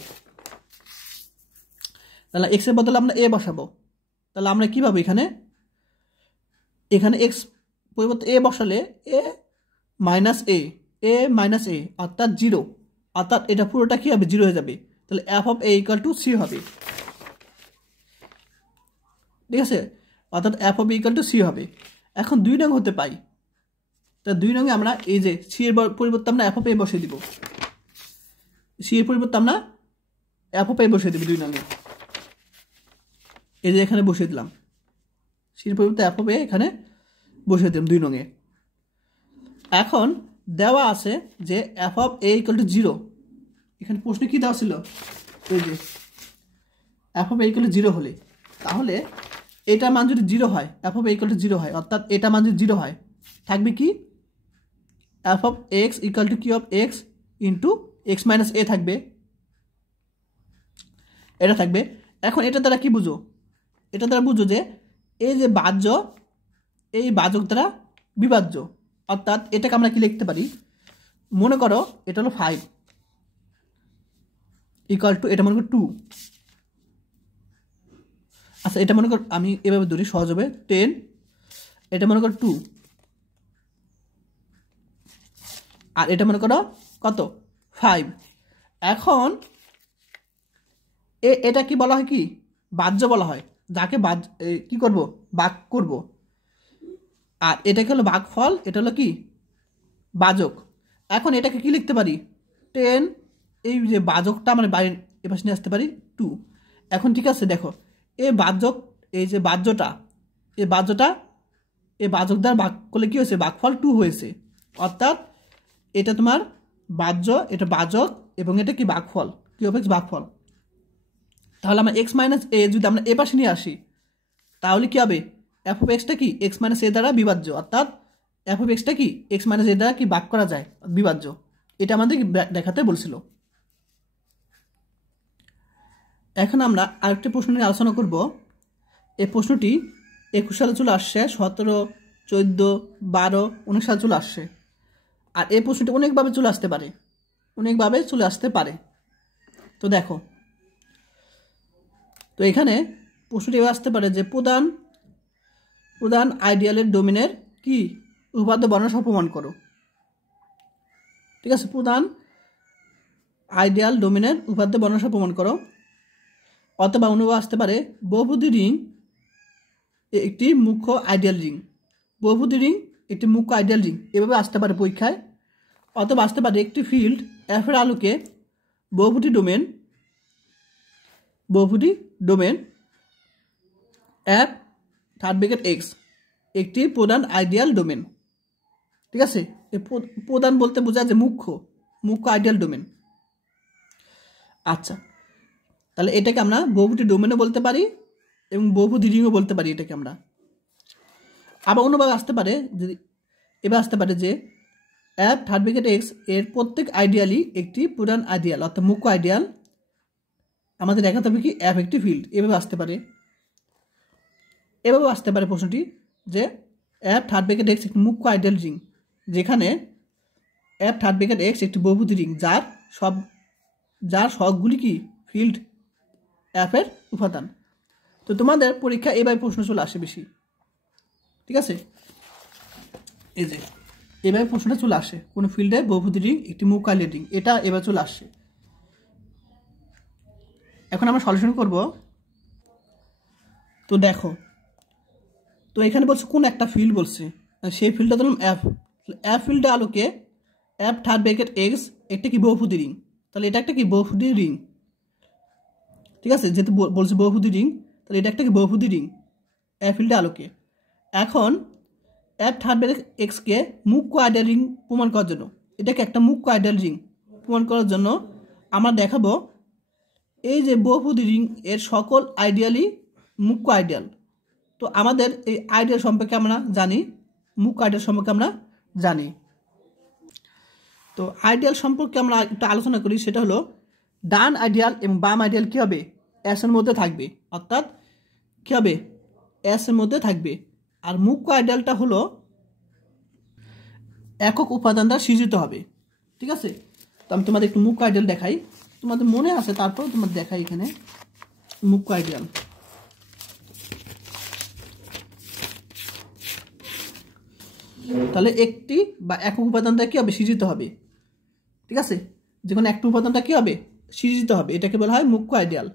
তাহলে এক্স এর বদলে আমরা এ বসাবো। তাহলে আমরা কি পাবো, এখানে এক্স পরিবর্তে এ বসালে এ মাইনাস এ, এ মাইনাস এ অর্থাৎ 0, অর্থাৎ এটা পুরোটা কি হবে 0 হয়ে যাবে। তাহলে f of a equal to c হবে, ঠিক আছে, অর্থাৎ f of a equal to c হবে। এখন 2 নং হতে পাই, তা 2 নঙে আমরা এই যে সি এর পরিবর্তে আমরা এফ অফ এ বসিয়ে দিব, সি এর পরিবর্তে আমরা এফ অফ এ বসিয়ে দিব 2 নঙে, এই যে এখানে বসিয়ে দিলাম, সি এর পরিবর্তে এফ অফ এ এখানে বসিয়ে দিলাম 2 নঙে। এখন দেওয়া আছে যে F of a equal to 0, এখানে প্রশ্নে কি দেওয়া ছিল, এই যে F of a equal to 0 হলে, তাহলে এটার মান যদি 0 হয়, F of a equal to 0 হয়, অর্থাৎ এটা মান যদি 0 হয়, থাকবে কি f of x equal to q of x into x minus a থাকবে, এটা থাকবে। এখন এটা দ্বারা কি বুঝো, এটা দ্বারা বুঝো যে এই যে বাহ্য, এই বাহ্যক দ্বারা বিভাজ্য, অর্থাৎ এটাকে আমরা কি লিখতে পারি, মনে করো এটা হলো 5 ইকুয়াল টু এটা মনে করো 2, আচ্ছা এটা মনে করো আমি এভাবে ধরি সহজ হবে 10, এটা মনে করো 2, আর এটা মনে করো কত 5। এখন এটা কি বলা হয়, কি বাহ্য বলা হয়, যাকে কি করব ভাগ করব, আর এটাকে হলো ভাগফল, এটা হলো কি বাজক। এখন এটাকে কি লিখতে পারি 10, এই যে বাজকটা আমরা বাইরে এপাশে নিয়ে আসতে পারি 2। এখন ঠিক আছে, দেখো এই বাহ্যক, এই যে বাহ্যটা, এই বাহ্যটা এই বাহ্যক দ্বারা ভাগ করলে কি হয়েছে ভাগফল 2 হয়েছে, অর্থাৎ এটা তোমার বাহ্য, এটা বাহ্যক এবং এটা কি ভাগফল, কি হবে ভাগফল। তাহলে আমরা এক্স মাইনাস এ যদি আমরা এ পাশে নিয়ে আসি, তাহলে কি হবে এফ অফ এক্সটা কি এক্স মাইনাস এ দ্বারা বিভাজ্য, অর্থাৎ এফ অফ এক্সটা কি এক্স মাইনাস এ দ্বারা কি ভাগ করা যায় বিভাজ্য, এটা আমাদের দেখাতে বলছিল। এখন আমরা আরেকটা প্রশ্ন নিয়ে আলোচনা করব। এই প্রশ্নটি 21 সালে চলে আসছে, 17, 14, 12, 19 সালে চলে আসছে, আর এই প্রশ্নটি অনেকভাবে চলে আসতে পারে, অনেকভাবে চলে আসতে পারে। তো দেখো, তো এখানে প্রশ্নটি আসতে পারে যে প্রধান আইডিয়ালের ডোমেনের কি উপপাদ্য বর্ণনা সহ প্রমাণ করো, ঠিক আছে, প্রধান আইডিয়াল ডোমেনের উপপাদ্য বর্ণনা সহ প্রমাণ করো। অথবা অনুবাদ আসতে পারে বহুপদী রিং একটি মুখ্য আইডিয়াল রিং, বহুপদী রিং একটি মুখ্য আইডিয়াল রিং, এভাবে আসতে পারে পরীক্ষায়। অথবা আসতে পারে একটি ফিল্ড এফ এর আলোকে বহুপদী domain F third bracket x একটি প্রধান আইডিয়াল ডোমেন, ঠিক আছে, প্রধান বলতে বোঝা যায় মুখ্য আইডিয়াল ডোমেন। আচ্ছা, তাহলে এটাকে আমরা বহুপদী ডোমেনও বলতে পারি এবং বহুপদী রিংও বলতে পারি এটাকে আমরা। আবার অন্যভাবে আসতে পারে, যদি এবার আসতে পারে যে এফ থার্ড ব্র্যাকেট এক্স এর প্রত্যেক আইডিয়ালই একটি প্রধান আইডিয়াল, অর্থাৎ মুখ্য আইডিয়াল, আমাদের দেখাতে হবে কি এফ একটি ফিল্ড, এভাবে আসতে পারে। এভাবেও আসতে পারে প্রশ্নটি যে এফ থার্ড ব্র্যাকেট এক্স একটি মুখ্য আইডিয়াল রিং, যেখানে এফ থার্ড ব্র্যাকেট এক্স একটি বহুপদী রিং যার সবগুলি কি ফিল্ড এফ এর উপাদান। তো তোমাদের পরীক্ষা এভাবে প্রশ্ন চলে আসে বেশি, ঠিক আছে, এই যে এভাবে প্রশ্নটা চলে আসে, কোন ফিল্ডে বহুপদী রিং একটি মুখ্য আইডিয়াল রিং, এটা এবার চলে আসছে। এখন আমরা সলিউশন করব। তো দেখো, তো এখানে বলছে কোন একটা ফিল্ড বলছে, সেই ফিল্ডটা ধরুন এফ ফিল্ডের আলোকে এফ থার্ড ব্র্যাকেট এক্স একটা কি বহুপদী রিং, তাহলে এটা একটা কি বহুপদী রিং, ঠিক আছে, যেহেতু বলছে বহুপদী রিং, তাহলে এটা একটা কি বহুপদী রিং এফ ফিল্ডের আলোকে। এখন এফ থার্ড ব্র্যাকেট এক্সকে মুখ্য আইডিয়াল রিং প্রমাণ করার জন্য, এটাকে একটা মুখ্য আইডিয়াল রিং প্রমাণ করার জন্য আমরা দেখাবো এই যে বহুপদী রিং এর সকল আইডিয়ালই মুখ্য আইডিয়াল। তো আমাদের এই আইডিয়াল সম্পর্কে আমরা জানি, মুখ্য আইডিয়াল সম্পর্কে আমরা জানি। তো আইডিয়াল সম্পর্কে আমরা একটু আলোচনা করি, সেটা হলো ডান আইডিয়াল এবং বাম আইডিয়াল কী হবে এস এর মধ্যে থাকবে, অর্থাৎ কী হবে এস এর মধ্যে থাকবে। আর মুখ্য আইডিয়ালটা হলো একক উপাদান দ্বারা সৃজিত হবে, ঠিক আছে। তো আমি তোমাদের একটু মুখ্য আইডিয়াল দেখাই, তোমাদের মনে আছে তারপর তোমাদের দেখাই এখানে মুখ্য আইডিয়াল। তাহলে একটি বা একক উপাদানটা কি হবে, সৃজিত হবে। ঠিক আছে, যে কোনো একটা উপাদানটা কি হবে, সৃজিত হবে। এটাকে বলা হয় মুখ্য আইডিয়াল।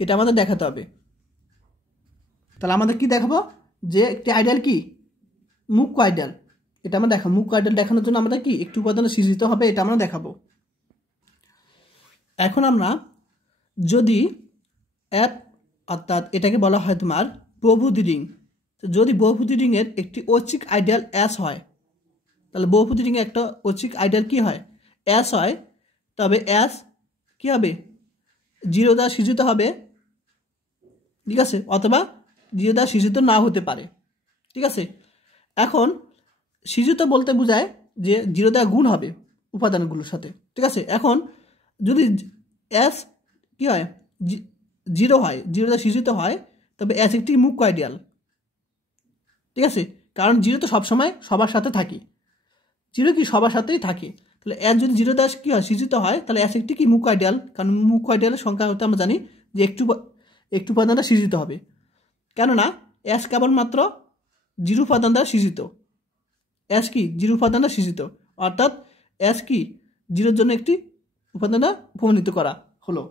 এটা আমাদের দেখাতে হবে। তাহলে আমাদের কি দেখাবো, যে একটি আইডিয়াল কি মুখ্য আইডিয়াল। এটা আমরা দেখাবো। মুখ্য আইডিয়াল দেখানোর জন্য আমাদের কি একটি উপাদান সৃজিত হবে, এটা আমরা দেখাবো। এখন আমরা যদি অর্থাৎ এটাকে বলা হয় তোমার বহুপদী রিং। যদি বহুপদী রিংয়ের একটি ঐচ্ছিক আইডিয়াল এস হয়, তাহলে বহুপদী রিংয়ের একটা ঐচ্ছিক আইডিয়াল কি হয়, এস হয়, তবে এস কি হবে, 0 দ্বারা সৃজিত হবে। ঠিক আছে, অথবা 0 দ্বারা সৃজিত না হতে পারে। ঠিক আছে, এখন সৃজিত বলতে বোঝায় যে 0 দ্বারা গুণ হবে উপাদানগুলোর সাথে। ঠিক আছে, এখন যদি এস কি হয়, 0 হয়, 0 দ্বারা সৃজিত হয়, তবে এস একটি মুখ্য আইডিয়াল। ঠিক আছে, কারণ 0 তো সবসময় সবার সাথে থাকে, 0 কি সবার সাথেই থাকে। তাহলে এস যদি 0 দ্বারা কি হয়, সৃজিত হয়, তাহলে এস একটি কি মুখ্য আইডিয়াল। কারণ মুখ্য আইডিয়ালের সংখ্যা হতে আমরা জানি যে একটু উপাদানটা সৃজিত হবে। কেননা এস কেবলমাত্র 0 উপাদান দ্বারা সৃজিত। এস কি 0 উপাদান দ্বারা সৃজিত, অর্থাৎ এস কি 0-এর জন্য একটি উপাদান দ্বারা প্রমাণিত করা হলো।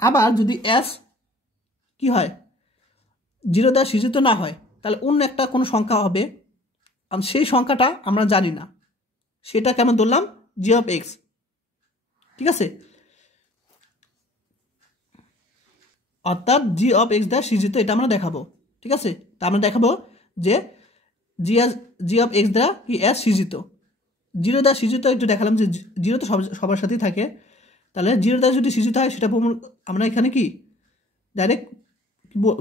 আবার যদি এস কি হয়, 0 দ্বারা সৃজিত না হয়, তাহলে অন্য একটা কোনো সংখ্যা হবে, সেই সংখ্যাটা আমরা জানি না, সেটা কেমন ধরলাম, জি অফ এক্স। ঠিক আছে, অর্থাৎ জি অফ এক্স দ্বারা সৃজিত, এটা আমরা দেখাবো। ঠিক আছে, তা আমরা দেখাবো যে জি অফ এক্স দ্বারা কি এস সৃজিত। 0 দ্বারা সৃজিত একটু দেখালাম যে 0 তো সবার সাথেই থাকে। তাহলে 0 দ্বারা যদি সৃজিত হয়, সেটা আমরা এখানে কি ডাইরেক্ট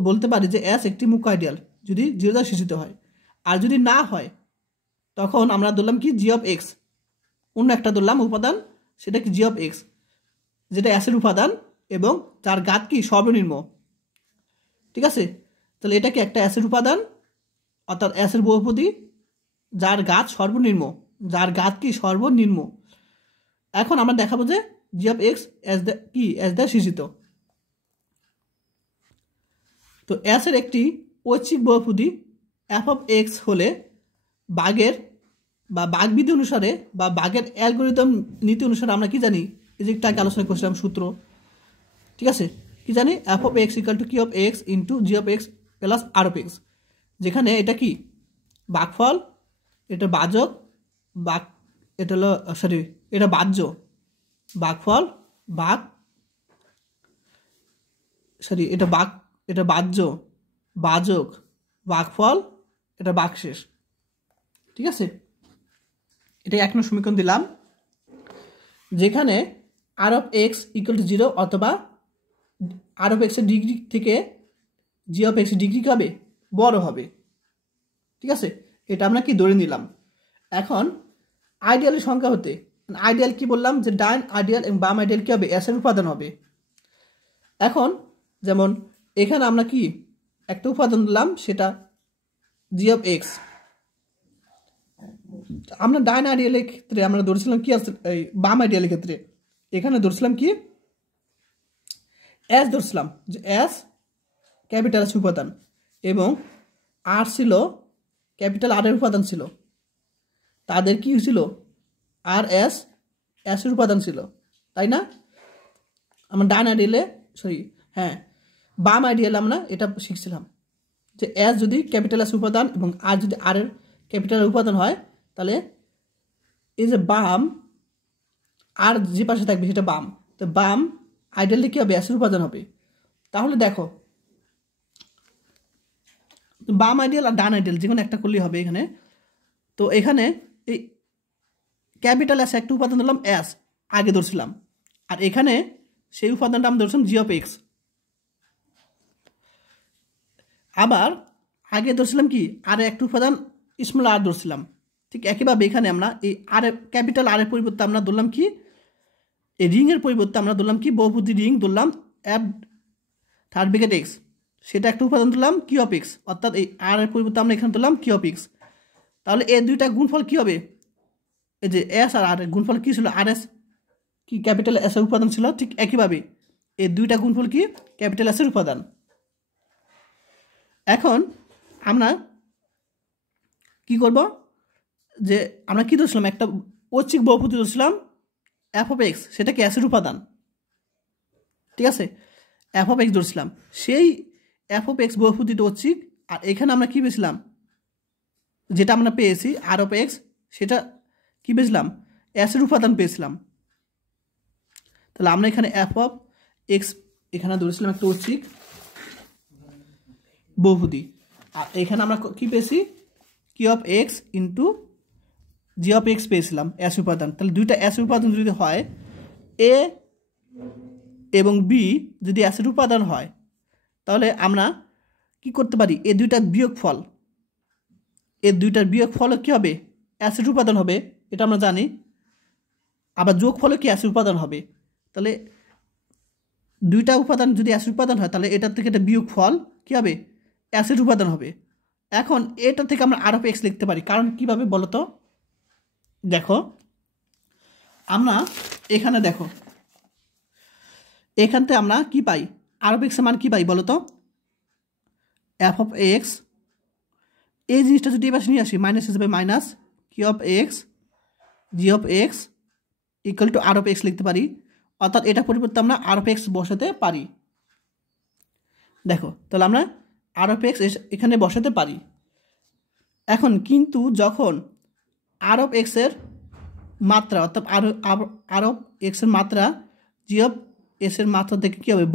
বলতে পারি যে এস একটি মুখ্য আইডিয়াল যদি 0 দ্বারা সৃজিত হয়। আর যদি না হয়, তখন আমরা ধরলাম কি জি অফ এক্স, অন্য একটা ধরলাম উপাদান, সেটা কি জি অফ এক্স, যেটা এসের উপাদান এবং যার ঘাত কি সর্বনিম্ন। ঠিক আছে, তাহলে এটা কি একটা এসের উপাদান, অর্থাৎ এসের বহুপদী, যার ঘাত সর্বনিম্ন, যার ঘাত কি সর্বনিম্ন। এখন আমরা দেখাবো যে জি অফ এক্স এস দ্বারা সৃজিত। তো এস এর একটি ঐচ্ছিক বহুপদী এফ অফ এক্স হলে বাগের বা বাগবিধি অনুসারে বা বাগের অ্যালগরিদম নীতি অনুসারে আমরা কি জানি, এই যে একটু আগে আলোচনা করছিলাম সূত্র। ঠিক আছে, কি জানি, f of x equal to q of x into g of x plus r of x, যেখানে এটা কি বাগফল, এটা বাজক, এটা হলো এটা বাহ্য, বাগফল এটা বাহ্য, বাজক, বাগফল, এটা বাগশেষ। ঠিক আছে, এটা 1 নং সমীকরণ দিলাম, যেখানে r of x equal to 0 অথবা আর অফ এক্সের ডিগ্রি থেকে জি অফ এক্সের ডিগ্রি কি হবে, বড় হবে। ঠিক আছে, এটা আমরা কি ধরে নিলাম। এখন আইডিয়ালের সংখ্যা হতে, আইডিয়াল কি বললাম যে ডান আইডিয়াল এবং বাম আইডিয়াল কি হবে, এস এর উপাদান হবে। এখন যেমন এখানে আমরা কি একটা উপাদান দিলাম, সেটা জি অফ এক্স। আমরা ডান আইডিয়ালের ক্ষেত্রে আমরা ধরেছিলাম কি, এই বাম আইডিয়ালের ক্ষেত্রে এখানে ধরছিলাম কি, এস ধরছিলাম, যে এস ক্যাপিটাল এস উপাদান এবং আর ছিল ক্যাপিটাল আর এর উপাদান ছিল, তাদের কি ছিল, আর এস এর উপাদান ছিল, তাই না। আমরা ডান আইডিয়ালে হ্যাঁ বাম আইডিয়ালে আমরা এটা শিখছিলাম যে এস যদি ক্যাপিটাল এস উপাদান এবং আর যদি আর এর ক্যাপিটাল উপাদান হয়, তাহলে এই যে বাম আর যে পাশে থাকবে সেটা বাম, তো বাম আইডিয়ালটা কি হবে, এসের উপাদান হবে। তাহলে দেখো বাম আইডিয়াল আর ডান আইডিয়াল যে কোনো একটা করলেই হবে এখানে। তো এখানে এই ক্যাপিটাল এস একটা উপাদান ধরলাম, এস আগে ধরছিলাম, আর এখানে সেই উপাদানটা আমরা ধরছিলাম জি অফ এক্স। আবার আগে ধরছিলাম কি আর একটা উপাদান স্মল আর ধরছিলাম। ঠিক একইভাবে এখানে আমরা এই আর ক্যাপিটাল আর এর পরিবর্তে আমরা ধরলাম কি, এই রিংয়ের পরিবর্তে আমরা ধরলাম কি বহুপদী রিং ধরলাম এফ থার্ড ব্র্যাকেট এক্স, সেটা একটা উপাদান ধরলাম কি অফ এক্স, অর্থাৎ এই আর এর পরিবর্তে আমরা এখানে ধরলাম কি অফ এক্স। তাহলে এই দুইটা গুণফল কি হবে, এই যে এস আর আর এর গুণফল কি ছিল, আর এস কি ক্যাপিটাল এস এর উপাদান ছিল, ঠিক একইভাবে এই দুইটা গুণফল কি ক্যাপিটাল এস এর উপাদান। এখন আমরা কি করব, যে আমরা কি ধরছিলাম, একটা ঐচ্ছিক বহুপদী ধরছিলাম এফ অফ এক্স, সেটা কি অ্যাসের উপাদান, ঠিক আছে, এফ অফ এক্স ধরছিলাম, সেই এফ অফ এক্স বহুপদীটা ঐচ্ছিক, আর এখানে আমরা কি পেয়েছিলাম, যেটা আমরা পেয়েছি আর অফ এক্স, সেটা কি পেয়েছিলাম, অ্যাসের উপাদান পেয়েছিলাম। তাহলে আমরা এখানে এফ অফ এক্স এখানে ধরেছিলাম একটা ঐচ্ছিক বহুপদী, আর এখানে আমরা কি পেয়েছি, q of x into g of x পেয়েছিলাম অ্যাস উপাদান। তাহলে দুইটা অ্যাস উপাদান যদি হয়, এ এবং বি যদি অ্যাসের উপাদান হয়, তাহলে আমরা কি করতে পারি, এই দুইটার বিয়োগফল, এর দুইটার বিয়োগফল কী হবে, অ্যাসিড উপাদান হবে, এটা আমরা জানি। আবার যোগফলে কি অ্যাসিড উপাদান হবে, তাহলে দুইটা উপাদান যদি অ্যাসিড উপাদান হয়, তাহলে এটার থেকে এটা বিয়োগফল কী হবে, অ্যাসিড উপাদান হবে। এখন এটা থেকে আমরা আর অফ এক্স লিখতে পারি, কারণ কীভাবে বলো তো, দেখো আমরা এখানে দেখো, এখান থেকে আমরা কি পাই, আর অফ এক্সের মান কী পাই বলো তো, এফ অফ এক্স, এই জিনিসটা যদি এবার নিয়ে আসি, মাইনাস হিসেবে minus q of x g of x equal to r of x লিখতে পারি, অর্থাৎ এটা পরিবর্তে আমরা আর অফ এক্স বসাতে পারি। দেখো তাহলে আমরা আর অফ এক্স এখানে বসাতে পারি। এখন কিন্তু যখন আর অফ এক্সের মাত্রা, অর্থাৎ আর অফ এক্সের মাত্রা জি অফ এসের মাত্রা থেকে কী হবে,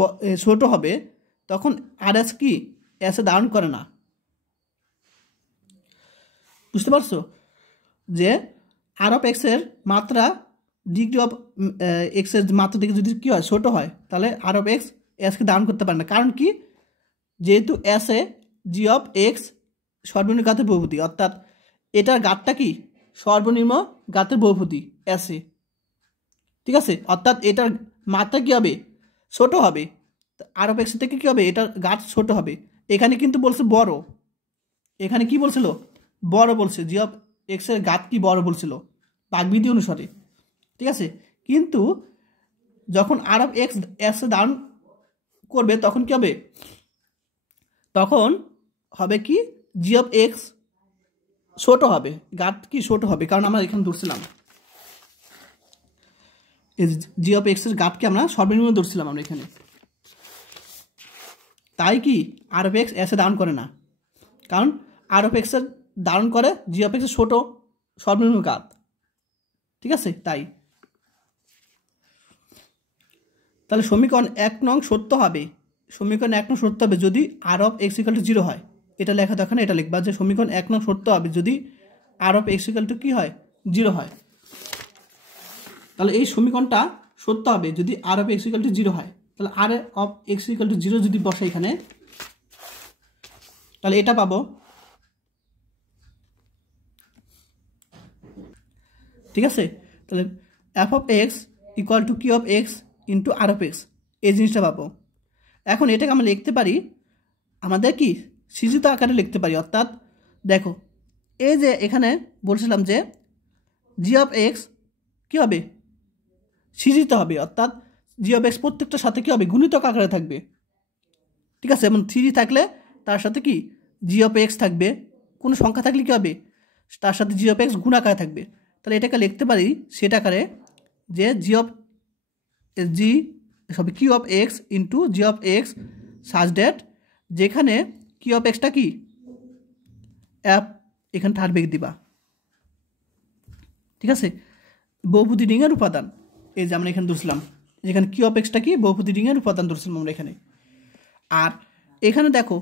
ছোটো হবে, তখন আর এস কি এসে ধারণ করে না। বুঝতে পারছো, যে আর অফ এক্সের মাত্রা ডিগ্রি অফ এক্সের মাত্রা থেকে যদি কী হয়, ছোটো হয়, তাহলে আর অফ এক্স এসকে ধারণ করতে পারে না। কারণ কি, যেহেতু এসে জি অফ এক্স সর্বনিম্ন ঘাতের বহুপদী, অর্থাৎ এটার ঘাতটা কি সর্বনিম্ন ঘাতের বহুপদী এসে, ঠিক আছে, অর্থাৎ এটার মাত্রা কী হবে, ছোটো হবে, আর অফ এক্সের থেকে কী হবে, এটার ঘাত ছোটো হবে। এখানে কিন্তু বলছে বড়, এখানে কি বলছিল, বড় বলছে, জি অফ এক্সের ঘাত কি বড় বলছিল বাগবিধি অনুসারে, ঠিক আছে। কিন্তু যখন আর অফ এক্স এস ধারণ করবে, তখন কি হবে, তখন হবে কি, জি অফ এক্স ছোট হবে, ঘাত কি ছোট হবে, কারণ আমরা এখানে ধরছিলাম জি অফ এক্সের ঘাতকে আমরা সর্বনিম্ন ধরছিলাম আমরা এখানে, তাই কি আর অফ এক্স এসে ধারণ করে না, কারণ আর অফ এক্সের ধারণ করে জি অফ এক্সের ছোট সর্বনিম্ন ঘাত, ঠিক আছে। তাহলে সমীকরণ 1 নং সত্য হবে, সমীকরণ 1 নং সত্য হবে যদি আর অফ এক্স ইকুয়াল টু 0 হয়। এটা লেখা তো এখানে, এটা লিখবা যে সমীকরণ 1 নং সত্য হবে যদি আর অফ এক্স ইকুয়াল টু কী হয়, 0 হয়। তাহলে এই সমীকরণটা সত্য হবে যদি আর অফ এক্স ইকুয়াল টু 0 হয়। তাহলে আর অফ এক্স ইকুয়াল টু 0 যদি বসে এখানে, তাহলে এটা পাবো, ঠিক আছে। তাহলে f of x equal to q of x into r of x, এই জিনিসটা পাবো। এখন এটাকে আমরা লিখতে পারি আমাদের কি সৃজিত আকারে লিখতে পারি, অর্থাৎ দেখো এই যে এখানে বলছিলাম যে জি অফ এক্স কী হবে, সৃজিত হবে, অর্থাৎ জি অফ এক্স প্রত্যেকটার সাথে কী হবে, গুণিতক আকারে থাকবে, ঠিক আছে। এবং 3 থাকলে তার সাথে কি জি অফ এক্স থাকবে, কোনো সংখ্যা থাকলে কী হবে, তার সাথে জি অফ এক্স গুণ আকারে থাকবে। তাহলে এটাকে লিখতে পারি সেটা আকারে যে q of x into g of x such that, যেখানে কিউ অফ এক্সটা কি অ্যাপ এখানে থার্ড দিবা, ঠিক আছে, বহুপদী রিংয়ের উপাদান, এই যে আমরা এখানে ধরছিলাম, যেখানে কিউ অফ এক্সটা কি বহুপদী রিংয়ের উপাদান ধরছিলাম আমরা এখানে। আর এখানে দেখো,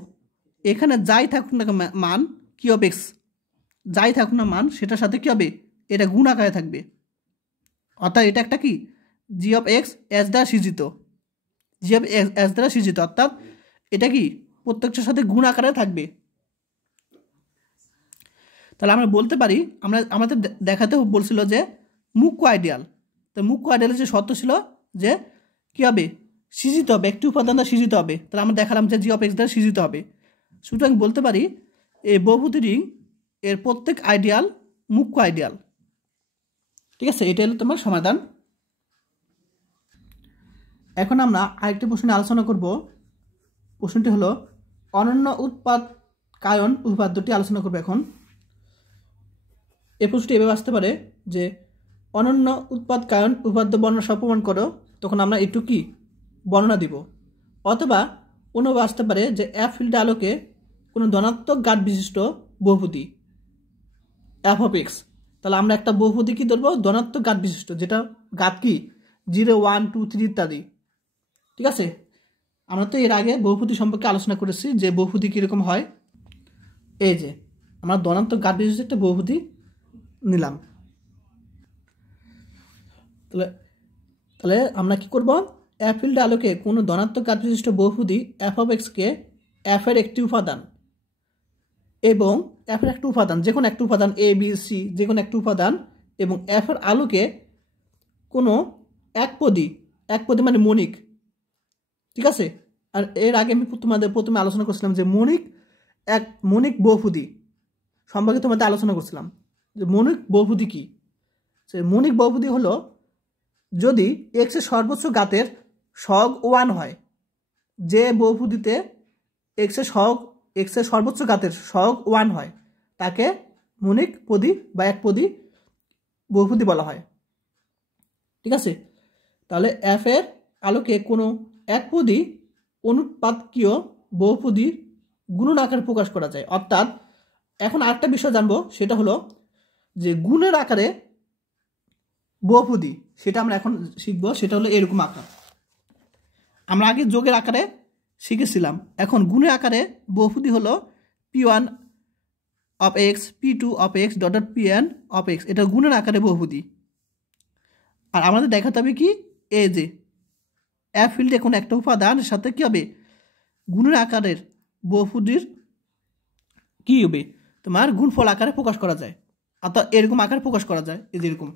এখানে যাই থাকুক না মান, কিউ অফ এক্স যাই থাকুক না মান, সেটার সাথে কী হবে, এটা গুণ আকারে থাকবে, অর্থাৎ এটা একটা কি জি অফ এক্স এস দ্বারা সৃজিত, জি অফ এস দ্বারা সৃজিত, অর্থাৎ এটা কি প্রত্যেকটার সাথে গুণ আকারে থাকবে। তাহলে আমরা বলতে পারি, আমাদের দেখাতে বলছিল যে মুখ্য আইডিয়াল, তো মুখ্য আইডিয়ালের যে শর্ত ছিল যে কী হবে, সৃজিত হবে, একটি উপাদান দ্বারা সৃজিত হবে। তাহলে আমরা দেখালাম যে জি অফ এক্স দ্বারা সৃজিত হবে। সুতরাং বলতে পারি এই বহুপদী রিং এর প্রত্যেক আইডিয়াল মুখ্য আইডিয়াল, ঠিক আছে। এটা হলো তোমার সমাধান। এখন আমরা আরেকটি প্রশ্ন নিয়ে আলোচনা করব। প্রশ্নটি হলো অনন্য উৎপাদ কায়ন উপপাদ্যটি আলোচনা করব এখন। এই প্রশ্নটি এভাবে আসতে পারে যে অনন্য উৎপাদ কারণ উপপাদ্য বর্ণনা সহ প্রমাণ করো, তখন আমরা একটু কি বর্ণনা দিব। অথবা অন্যভাবে আসতে পারে যে এফ ফিল্ডের আলোকে কোনো ধনাত্মক ঘাত বিশিষ্ট বহুপদী এফ অফ এক্স, তাহলে আমরা একটা বহুপদী কি ধরবো, ধনাত্মক ঘাত বিশিষ্ট, যেটা ঘাত কি 0, 1, 2, 3 ইত্যাদি। ঠিক আছে, আমরা তো এর আগে বহুপদী সম্পর্কে আলোচনা করেছি যে বহুপদী কীরকম হয়। এই যে আমরা ধনাত্মক ঘাত বিশিষ্ট একটা বহুপদী নিলাম। তাহলে তাহলে আমরা কি করব, এফ ফিল্ডের আলোকে কোনো ধনাত্মক ঘাত বিশিষ্ট বহুপদী এফ অফ এক্সকে এফ এর একটি উপাদান এবং এফ এর একটা উপাদান, যে কোনো একটা উপাদান এ বি সি, যে কোনো একটা উপাদান এবং এফ এর আলোকে কোনো একপদী মানে মণিক। ঠিক আছে, আর এর আগে আমি তোমাদের প্রথমে আলোচনা করছিলাম যে মণিক বহুপদী সম্পর্কে তোমাদের আলোচনা করছিলাম যে মণিক বহুপদী কি। সে মণিক বহুপদী হলো যদি এক্স এর সর্বোচ্চ ঘাতের সহগ 1 হয়, যে বহুপদীতে এক্স এর সর্বোচ্চ ঘাতের সহগ 1 হয় তাকে মণিক পদী বা একপদী বহুপদী বলা হয়। ঠিক আছে, তাহলে এফ এর আলোকে কোনো একপদী অনুৎপাদকীয় বহুপদী গুণন আকারে প্রকাশ করা যায়। অর্থাৎ এখন আরেকটা বিষয় জানবো, সেটা হলো যে গুণের আকারে বহুপদী, সেটা আমরা এখন শিখবো। সেটা হলো এরকম আকার, আমরা আগে যোগের আকারে শিখেছিলাম, এখন গুণের আকারে বহুপদী হলো p1 of x, p2 of x dot pn of x, এটা গুণের আকারে বহুপদী। আর আমাদের দেখাতে হবে কি, এই যে এফ ফিল্ডে কোনো একটা উপাদানের সাথে কী হবে, গুণের আকারের বহুপদীর কী হবে, তোমার গুণফল আকারে প্রকাশ করা যায়। অর্থাৎ এরকম আকারে প্রকাশ করা যায়, এই যে এরকম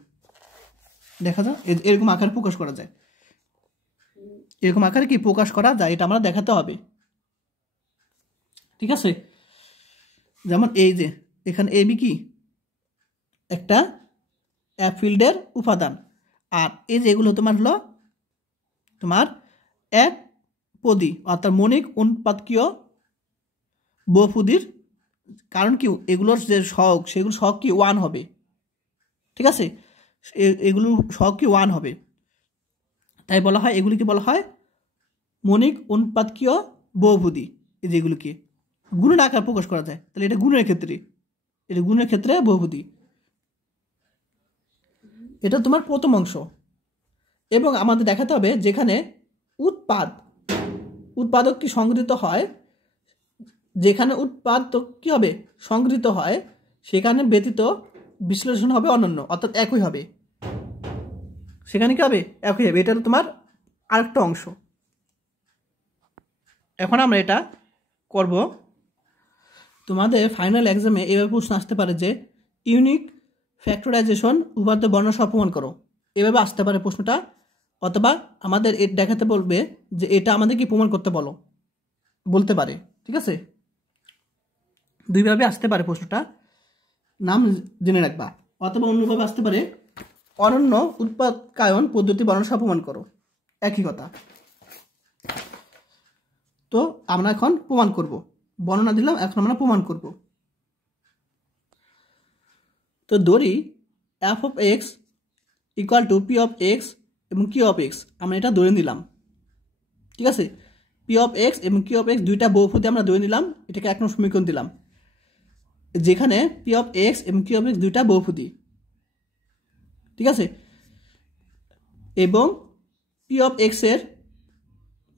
দেখা যায়, এরকম আকারে প্রকাশ করা যায়, এরকম আকারে কি প্রকাশ করা যায়, এটা আমরা দেখাতে হবে। ঠিক আছে, যেমন এই যে এখানে এ বি কি একটা এফ ফিল্ডের উপাদান, আর এই যে এগুলো তোমার হলো তোমার এক পদী অর্থাৎ মণিক অনুৎপাদকীয় বহুপদীর, কারণ কি এগুলোর যে সহগ সেগুলো সহগ কি 1 হবে। ঠিক আছে, এগুলো সহগ কি 1 হবে, তাই বলা হয় এগুলিকে বলা হয় মণিক অনুৎপাদকীয় বহুপদী। এই যেগুলোকে গুণের আকার প্রকাশ করা যায়, তাহলে এটা গুণের ক্ষেত্রে বহুপদী। এটা তোমার প্রথম অংশ। এবং আমাদের দেখাতে হবে যেখানে উৎপাদক কি সংগৃহীত হয়, যেখানে উৎপাদক কি হবে সংগৃহীত হয়, সেখানে ব্যতীত বিশ্লেষণ হবে অনন্য, অর্থাৎ একই হবে, সেখানে কি হবে একই হবে। এটা তোমার আরেকটা অংশ। এখন আমরা এটা করব, তোমাদের ফাইনাল এক্সামে এভাবে প্রশ্ন আসতে পারে যে ইউনিক ফ্যাক্টরাইজেশন উপপাদ্য বর্ণনা সহ প্রমাণ করো, এভাবে আসতে পারে প্রশ্নটা। অথবা আমাদের দেখাতে বলবে যে এটা আমাদের কি প্রমাণ করতে বলতে পারে। ঠিক আছে, দুইভাবে আসতে পারে প্রশ্নটা, নাম জেনে রাখবা। অথবা অন্যভাবে আসতে পারে অনন্য উৎপাদকায়ন পদ্ধতি বর্ণনা সহ প্রমাণ করো, একই কথা। তো আমরা এখন প্রমাণ করব, বর্ণনা দিলাম, এখন আমরা প্রমাণ করব। তো ধরি F of x equal to p of x এবং কিউ অফ এক্স, আমরা এটা ধরে নিলাম। ঠিক আছে, পি অফ এক্স এবং কিউ অফ এক্স দুইটা বহুপদী আমরা ধরে নিলাম, এটাকে 1 নম্বর সমীকরণ দিলাম, যেখানে পি অফ এক্স এবং কিউ অফ এক্স দুইটা বহুপদী। ঠিক আছে, এবং পি অফ এক্স এর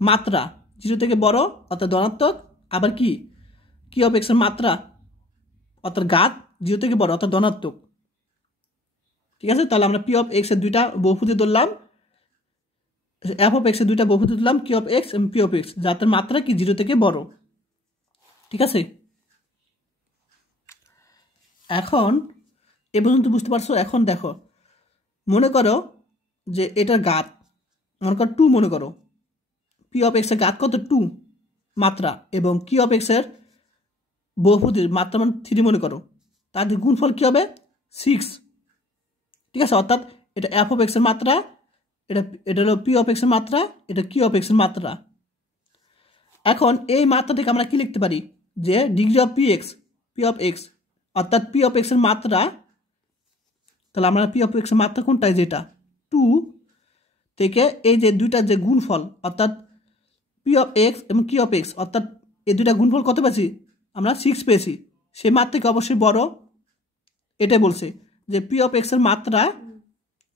মাত্রা 0 থেকে বড় অর্থাৎ ধনাত্মক, আবার কি কিউ অফ এক্স এর মাত্রা অর্থাৎ ঘাত 0 থেকে বড় অর্থাৎ ধনাত্মক। ঠিক আছে, তাহলে আমরা পি অফ এক্স এর দুইটা বহুপদী ধরলাম, এফ অফ এক্স এর দুইটা বহুপদী ধরলাম, কিউ অফ এক্স এবং পি অফ এক্স, যাদের মাত্রা কি 0 থেকে বড়। ঠিক আছে, এখন এ পর্যন্ত বুঝতে পারছো। এখন দেখো, মনে করো যে এটার ঘাত মনে করো 2, মনে করো পি অফ এক্স এর ঘাত কত 2 মাত্রা, এবং কিউ অফ এক্স এর বহুপদীর মাত্রা মানে 3 মনে করো, তাদের গুণফল কি হবে 6। ঠিক আছে, অর্থাৎ এটা এফ অফ এক্স এর মাত্রা, এটা হলো পি অফ এক্স এর মাত্রা, এটা কিউ অফ এক্স এর মাত্রা। এখন এই মাত্রা থেকে আমরা কি লিখতে পারি যে degree of P of x অর্থাৎ পি অফ এক্স এর মাত্রা তাহলে আমরা পি অফ এক্সের মাত্রা কোনটাই যেটা 2 থেকে এই যে দুইটার যে গুণফল অর্থাৎ পি অফ এক্স এবং কিউ অফ এক্স অর্থাৎ এই দুইটা গুণফল কত পেয়েছি আমরা 6 পেয়েছি, সেই মাত্রাকে অবশ্যই বড়, এটাই বলছে যে পি অফ এক্সের মাত্রা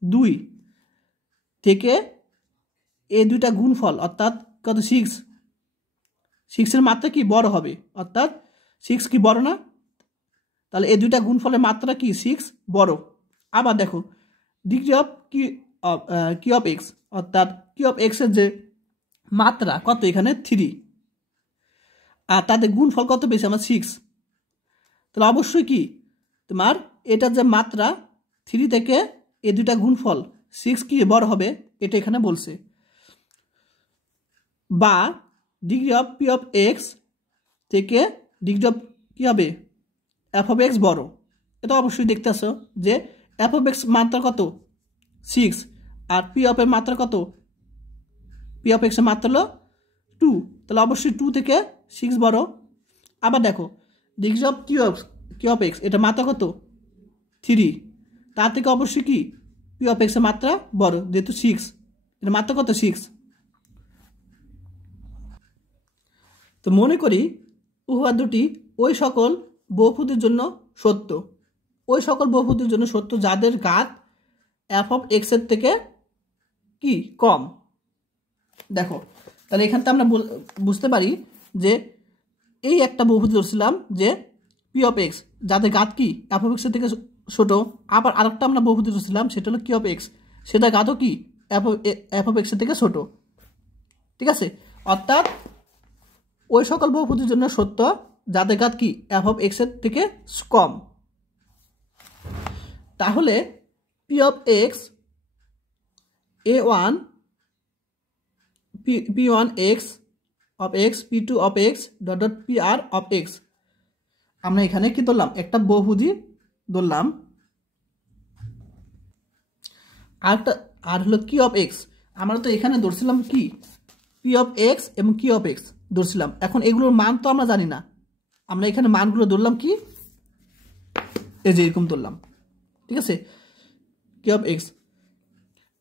2 থেকে এই দুইটা গুণফল অর্থাৎ কত 6 মাত্রা কি বড় হবে, অর্থাৎ 6 কি বড় না, তাহলে এই দুইটা গুণফলের মাত্রা কি 6 বড়। আবার দেখো degree of q of x অর্থাৎ কিউ অফ এক্সের যে মাত্রা কত এখানে 3 আর তাদের গুণফল কত পেয়েছি আমরা 6, তাহলে অবশ্যই কি তোমার এটার যে মাত্রা 3 থেকে এই দুইটা গুণফল 6 কি বড় হবে, এটা এখানে বলছে। বা degree of P of x থেকে ডিগ্রি অফ কী হবে এফ অফ এক্স বড়, এটা অবশ্যই দেখতে আসো যে এফ অফ এক্স মাত্রা কত 6 আর পি অফ এর মাত্রা কত, পি অফ এক্সের মাত্রা হলো 2, তাহলে অবশ্যই 2 থেকে 6 বড়। আবার দেখো degree of q of x এটা মাত্রা কত 3, তার থেকে অবশ্যই কি পি অফ এক্সের মাত্রা বড় যেহেতু 6, এটা মাত্রা কত 6। তো মনে করি উহা দুটি ওই সকল বহুপদীর জন্য সত্য, ওই সকল বহুপদীর জন্য সত্য যাদের ঘাত এফ অফ এক্সের থেকে কি কম। দেখো তাহলে এখান থেকে আমরা বুঝতে পারি যে এই একটা বহুপদী ধরছিলাম যে পি অফ এক্স যাদের ঘাত কি এফ অফ এক্সের থেকে ছোট, আবার আরেকটা আমরা বহুপদী ধরছিলাম সেটা হলো কিউ অফ এক্স, সেটা ঘাতও কি এফ অফ এক্সের থেকে ছোট, ঠিক আছে। অর্থাৎ ওই সকল বহুপদীর জন্য সত্য যাদের ঘাত কি এফ অফ এক্সের থেকে কম। তাহলে P of x a1 p1 x of x p2 of x dot dot pr of x, আমরা এখানে কি ধরলাম একটা বহুপদী ধরলাম। আর হলো কি অফ এক্স, আমরা তো এখানে ধরছিলাম কি পি অফ এক্স এবং কি অফ এক্স ধরছিলাম, এখন এগুলোর মান তো আমরা জানি না, আমরা এখানে মানগুলো ধরলাম কি এই যে এরকম ধরলাম, ঠিক আছে কি অফ এক্স।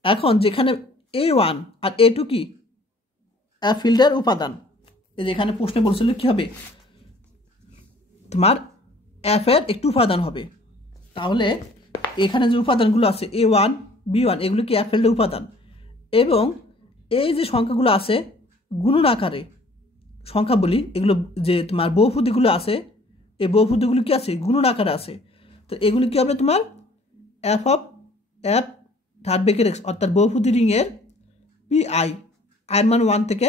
এখন যেখানে a1 আর a2 কি এফ ফিল্ডের উপাদান, এই যে এখানে প্রশ্নে বলছিল কি হবে তোমার এফ এর একটু উপাদান হবে, তাহলে এখানে যে উপাদানগুলো আছে a1 b1 এগুলো কি এফ ফিল্ডের উপাদান, এবং এই যে সংখ্যাগুলো আছে গুণন আকারে সংখ্যা বলি, এগুলো যে তোমার বহুপদীগুলো আছে এই বহুপদীগুলো কি আছে গুণন আকারে আছে, তো এগুলো কি হবে তোমার F of F third bracket x অর্থাৎ বহুপদী রিংয়ের পি আই আয়ের মান 1 থেকে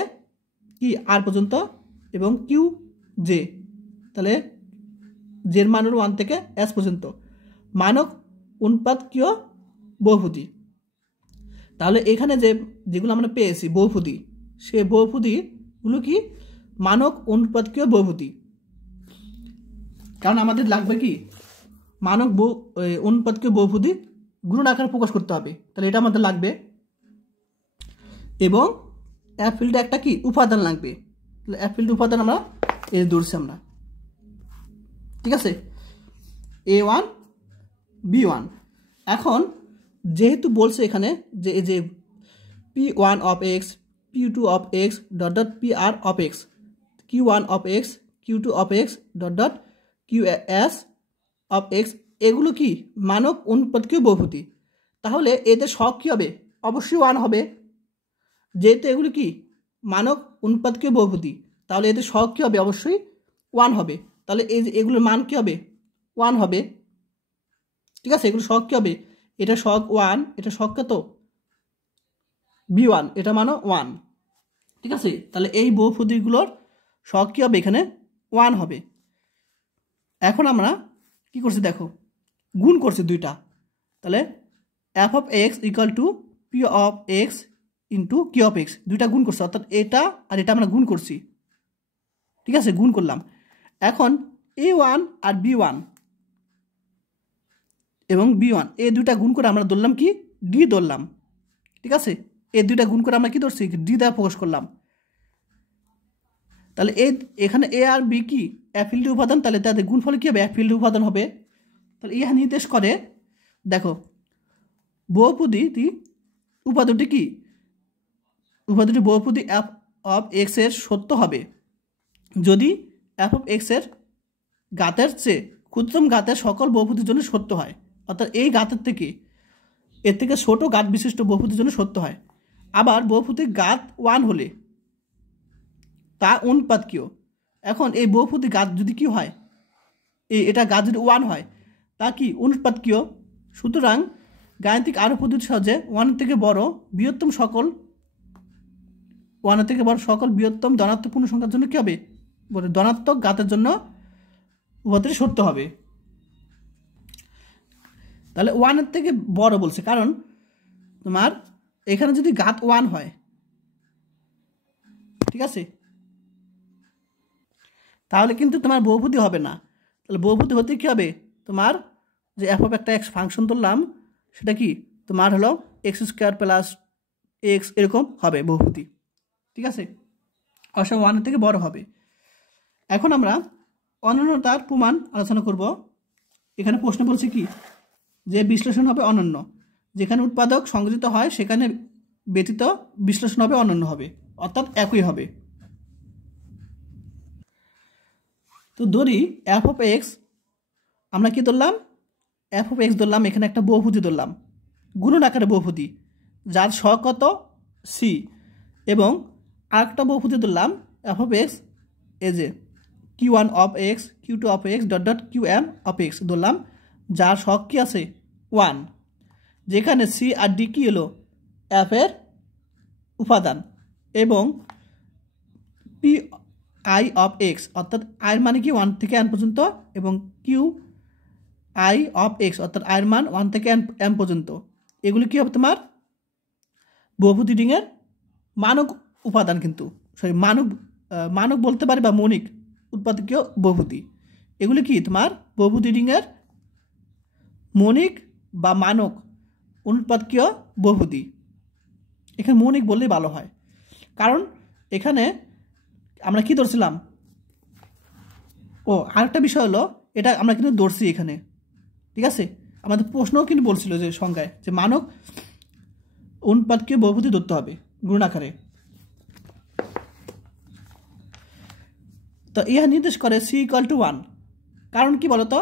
কি আর পর্যন্ত এবং কিউ জে, তাহলে জের মান 1 থেকে এস পর্যন্ত মানক অনুপাতকীয় বহুপদী। তাহলে এখানে যেগুলো আমরা পেয়েছি বহুপদী, সে বহুপদীগুলো কি মানক অনুপাতকীয় বহুপদী, কারণ আমাদের লাগবে কি মানক অনুপাতকীয় বহুপদী গুণন আকারে প্রকাশ করতে হবে, তাহলে এটা আমাদের লাগবে, এবং এফ ফিল্ডে একটা কি উপাদান লাগবে, তাহলে এফ ফিল্ড উপাদান আমরা এই ধরছি আমরা, ঠিক আছে a1 b1। এখন যেহেতু বলছে এখানে যে এই যে p1 of x p2 of x dot dot pr of x q1 of x q2 of x dot dot qs of x, এগুলো কি মানক অনুপাতকীয় বহুপদী, তাহলে এদের সহগ কী হবে অবশ্যই 1 হবে, যেহেতু এগুলো কি মানক অনুপাতকীয় বহুপদী তাহলে এদের সহগ কী হবে অবশ্যই 1 হবে, তাহলে এই যে এগুলোর মান কী হবে 1 হবে, ঠিক আছে। এগুলো সহগ কী হবে, এটা সহগ 1, এটা সহগ কত b1, এটা মানো 1, ঠিক আছে। তাহলে এই বহুপদীগুলোর সহগ কী হবে এখানে 1 হবে। এখন আমরা কি করছি দেখো গুণ করছি দুইটা, তাহলে f of x equal to p of x into q of x, দুইটা গুণ করছি অর্থাৎ এটা আর এটা আমরা গুণ করছি, ঠিক আছে গুণ করলাম। এখন a1 আর b1 এবং b1 এই দুইটা গুণ করে আমরা ধরলাম কি ডি ধরলাম, ঠিক আছে এই দুইটা গুণ করে আমরা কি ধরছি ডি দ্বারা প্রকাশ করলাম। তাহলে এখানে এ আর বি কি এফ ফিল্ডের উপাদান, তাহলে তাদের গুণফলে কী হবে এফ ফিল্ডের উপাদান হবে। তাহলে ইহা নির্দেশ করে দেখো বহুপদীটি উপাদানটি কি, উপাদানটি বহুপদী এফ অফ এক্স এর সত্য হবে যদি এফ অফ এক্স এর ঘাতের চেয়ে ক্ষুদ্রতম ঘাতের সকল বহুপদীর জন্য সত্য হয়। অর্থাৎ এই ঘাতের থেকে এর থেকে ছোট ঘাত বিশিষ্ট বহুপদীর জন্য সত্য হয়। আবার বহুপদীর ঘাত 1 হলে তা অনুৎপাদকীয়। এখন এই বহুপদীর ঘাত যদি কি হয়, এটা ঘাত যদি 1 হয় তা কি অনুৎপাদকীয়। সুতরাং গাণিতিক আরোহ পদ্ধতির সাহায্যে 1 থেকে বড় বৃহত্তম সকল বৃহত্তম ধনাত্মক পূর্ণ সংখ্যার জন্য কী হবে, বলে ধনাত্মক ঘাতের জন্য উভয়টি সত্য হবে। তাহলে 1 থেকে বড় বলছে, কারণ তোমার এখানে যদি ঘাত 1 হয়, ঠিক আছে, তাহলে কিন্তু তোমার বহুপদী হবে না। তাহলে বহুপদী হতে কী হবে, তোমার যে এফ অফ একটা এক্স ফাংশন তুললাম সেটা কি তোমার হলো এক্স স্কোয়ার প্লাস এক্স, এরকম হবে বহুপদী, ঠিক আছে, অবশ্যই 1 থেকে বড় হবে। এখন আমরা অনন্যতার প্রমাণ আলোচনা করব। এখানে প্রশ্ন বলছে কি, যে বিশ্লেষণ হবে অনন্য, যেখানে উৎপাদক সংযোজিত হয় সেখানে ব্যতীত বিশ্লেষণ হবে অনন্য হবে, অর্থাৎ একই হবে। তো ধরি এফ অফ এক্স, আমরা কি ধরলাম, এফ অফ এক্স ধরলাম, এখানে একটা বহুপদী ধরলাম, গুণন আকারে বহুপদী যার সহগ কত সি, এবং আরেকটা বহুপদী ধরলাম এফ অফ এক্স এ যে q one of x, q two of x dot dot q m of x ধরলাম, যার সহগ কি আছে 1, যেখানে সি আর ডি কি হলো এফ এর উপাদান, এবং পি আই অফ এক্স, অর্থাৎ আয়ের মানে কি 1 থেকে n পর্যন্ত, এবং কিউ আই অফ এক্স অর্থাৎ আয়ের মান 1 থেকে m পর্যন্ত। এগুলি কি হবে তোমার বহুপদী রিংয়ের মানক উপাদান, কিন্তু সরি মানক বলতে পারি বা মৌলিক উৎপাদকীয় বহুপদী। এগুলি কি তোমার বহুপদী রিংয়ের মৌলিক বা মানক অনুৎপাদকীয় বহুপদী। এখানে মৌলিক বললেই ভালো হয়, কারণ এখানে আমরা কি ধরছিলাম, আরেকটা বিষয় হলো এটা আমরা কিন্তু ধরছি এখানে, ঠিক আছে, আমাদের প্রশ্নও কিন্তু বলছিল যে সংখ্যায় যে মানক অনুৎপাদকীয় বহুপদী ধরতে হবে গুণাকারে। তো ইহা নির্দেশ করে সি ইকুয়াল টু 1, কারণ কি বলতো,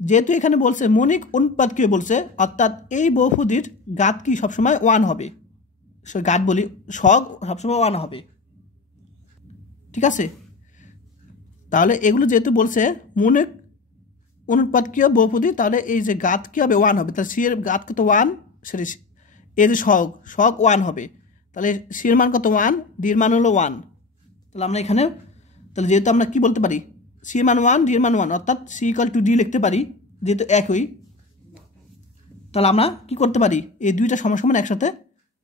যেহেতু এখানে বলছে মৌলিক অনুৎপাদকীয় বলছে, অর্থাৎ এই বহুপদীর ঘাত কি সবসময় 1 হবে, ঘাত বলি সহগ সবসময় 1 হবে, ঠিক আছে। তাহলে এগুলো যেহেতু বলছে মৌলিক অনুৎপাদকীয় বহুপদী, তাহলে এই যে ঘাত কী হবে 1 হবে, তাহলে সি এর ঘাত কত 1, সেটা এই যে সহগ 1 হবে, তাহলে সি এর মান কত 1, ডি এর মান হলো 1। তাহলে আমরা এখানে তাহলে যেহেতু আমরা কি বলতে পারি, সি এর মান 1, ডি এর মান 1, অর্থাৎ সি ইকুয়াল টু ডি লিখতে পারি, যেহেতু একই। তাহলে আমরা কি করতে পারি, এই দুইটা সমান একসাথে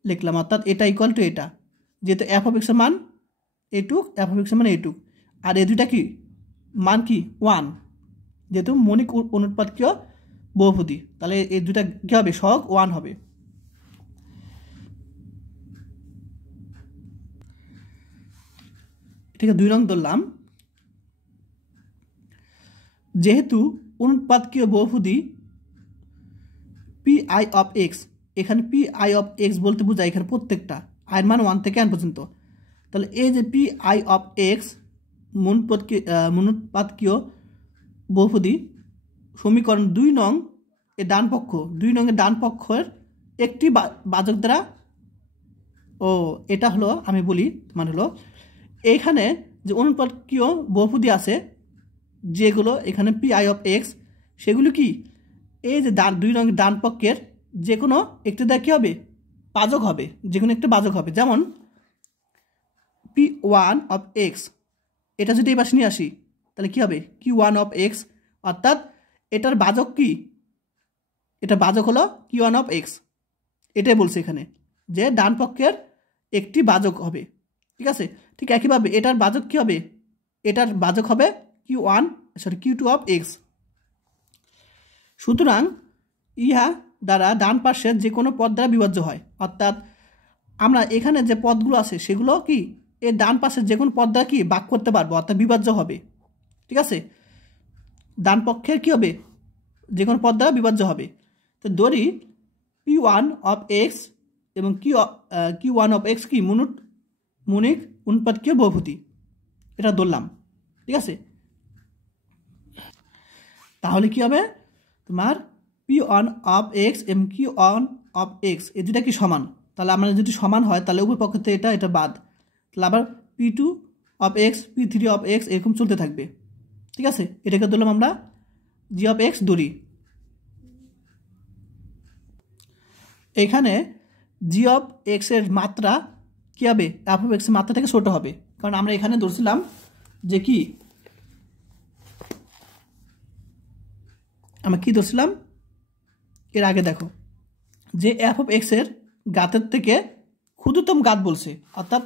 লিখলাম, অর্থাৎ এটা ইকুয়াল টু এটা, যেহেতু এফ অফ এক্সের মান এইটুক, এফ অফ এক্সের মান এইটুক, আর এই দুইটা কি মান কি 1, যেহেতু মৌলিক অনুৎপাদকীয় বহুপদী, তাহলে এই দুইটা কী হবে সহগ 1 হবে। ঠিক আছে, 2 নং ধরলাম, যেহেতু অনুৎপাদকীয় বহুপদী পি আই অফ এক্স, এখানে পি আই অফ এক্স বলতে বোঝায় এখানে প্রত্যেকটা আয়ের মান 1 থেকে n পর্যন্ত, তাহলে এই যে পি আই অফ এক্স মনুৎপাদকীয় বহুপদী সমীকরণ 2 নং এর ডান পক্ষ, 2 নং এর ডান পক্ষের একটি বাচক দ্বারা, এটা হলো আমি বলি মানে হলো এইখানে যে অনুৎপাদকীয় বহুপদী আছে যেগুলো এখানে পি আই অফ এক্স, সেগুলো কি এই যে 2 নং ডান পক্ষের যে কোনো একটি দ্বারা কী হবে বাচক হবে, যে কোনো একটা বাচক হবে। যেমন পি ওয়ান অফ এক্স, এটা যদি এই পাশে নিয়ে আসি তাহলে কী হবে কিউ ওয়ান অফ এক্স, অর্থাৎ এটার বাচক কি, এটা বাচক হলো কিউ ওয়ান অফ এক্স, এটাই বলছে এখানে যে ডান পক্ষের একটি বাচক হবে, ঠিক আছে। ঠিক একইভাবে এটার বাচক কী হবে, এটার বাচক হবে কিউ টু অফ এক্স। সুতরাং ইহা দ্বারা ডান পাশের যে কোনো পদ দ্বারা বিভাজ্য হয়, অর্থাৎ আমরা এখানে যে পদগুলো আছে সেগুলো কি এর ডান পাশের যে কোনো পদ দ্বারা কি ভাগ করতে পারবো, অর্থাৎ বিভাজ্য হবে, ঠিক আছে। ডান পক্ষের কী হবে যে কোনো পদ দ্বারা বিভাজ্য হবে। তো ধরি P1 অফ এক্স এবং Q1 অফ এক্স কি মৌলিক অনুপাতকীয় বহুপদী, এটা ধরলাম। ঠিক আছে, তাহলে কি হবে তোমার P1 অফ এক্স এবং Q1 অফ এক্স এই দুটা কি সমান, তাহলে আমরা যদি সমান হয় তাহলে উভয় পক্ষ থেকে এটা বাদ, তাহলে আবার P2 of x P3 of x এরকম চলতে থাকবে। ঠিক আছে, এটাকে ধরলাম আমরা জি অফ এক্স ধরি। এখানে জি অফ এক্স এর মাত্রা কী হবে, এফ অফ এক্সের মাত্রা থেকে ছোটো হবে, কারণ আমরা এখানে ধরছিলাম যে কি আমরা কি ধরছিলাম এর আগে দেখো যে এফ অফ এক্সের ঘাতের থেকে ক্ষুদ্রতম ঘাত বলছে, অর্থাৎ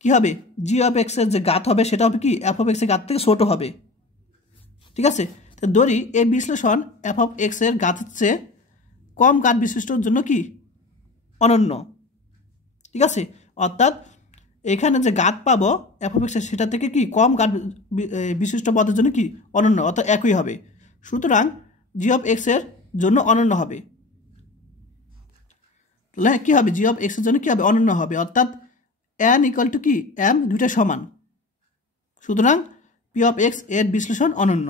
কি হবে জি অফ এক্সের যে ঘাত হবে সেটা হবে কি এফ অফ এক্সের ঘাত থেকে ছোটো হবে। ঠিক আছে, তো ধরি এই বিশ্লেষণ এফ অফ এক্সের ঘাতের চেয়ে কম ঘাত বিশিষ্টর জন্য কি অনন্য। ঠিক আছে, অর্থাৎ এখানে যে ঘাত পাবো এফ অফ এক্সের সেটা থেকে কি কম ঘাত বিশিষ্ট পদের জন্য কি অনন্য, অর্থাৎ একই হবে। সুতরাং জি অফ এক্সের জন্য অনন্য হবে, তাহলে কী হবে জি অফ এক্সের জন্য কী হবে অনন্য হবে, অর্থাৎ এন ইকুয়াল টু কি এম দুইটা সমান, সুতরাং পি অফ এক্স এর বিশ্লেষণ অনন্য।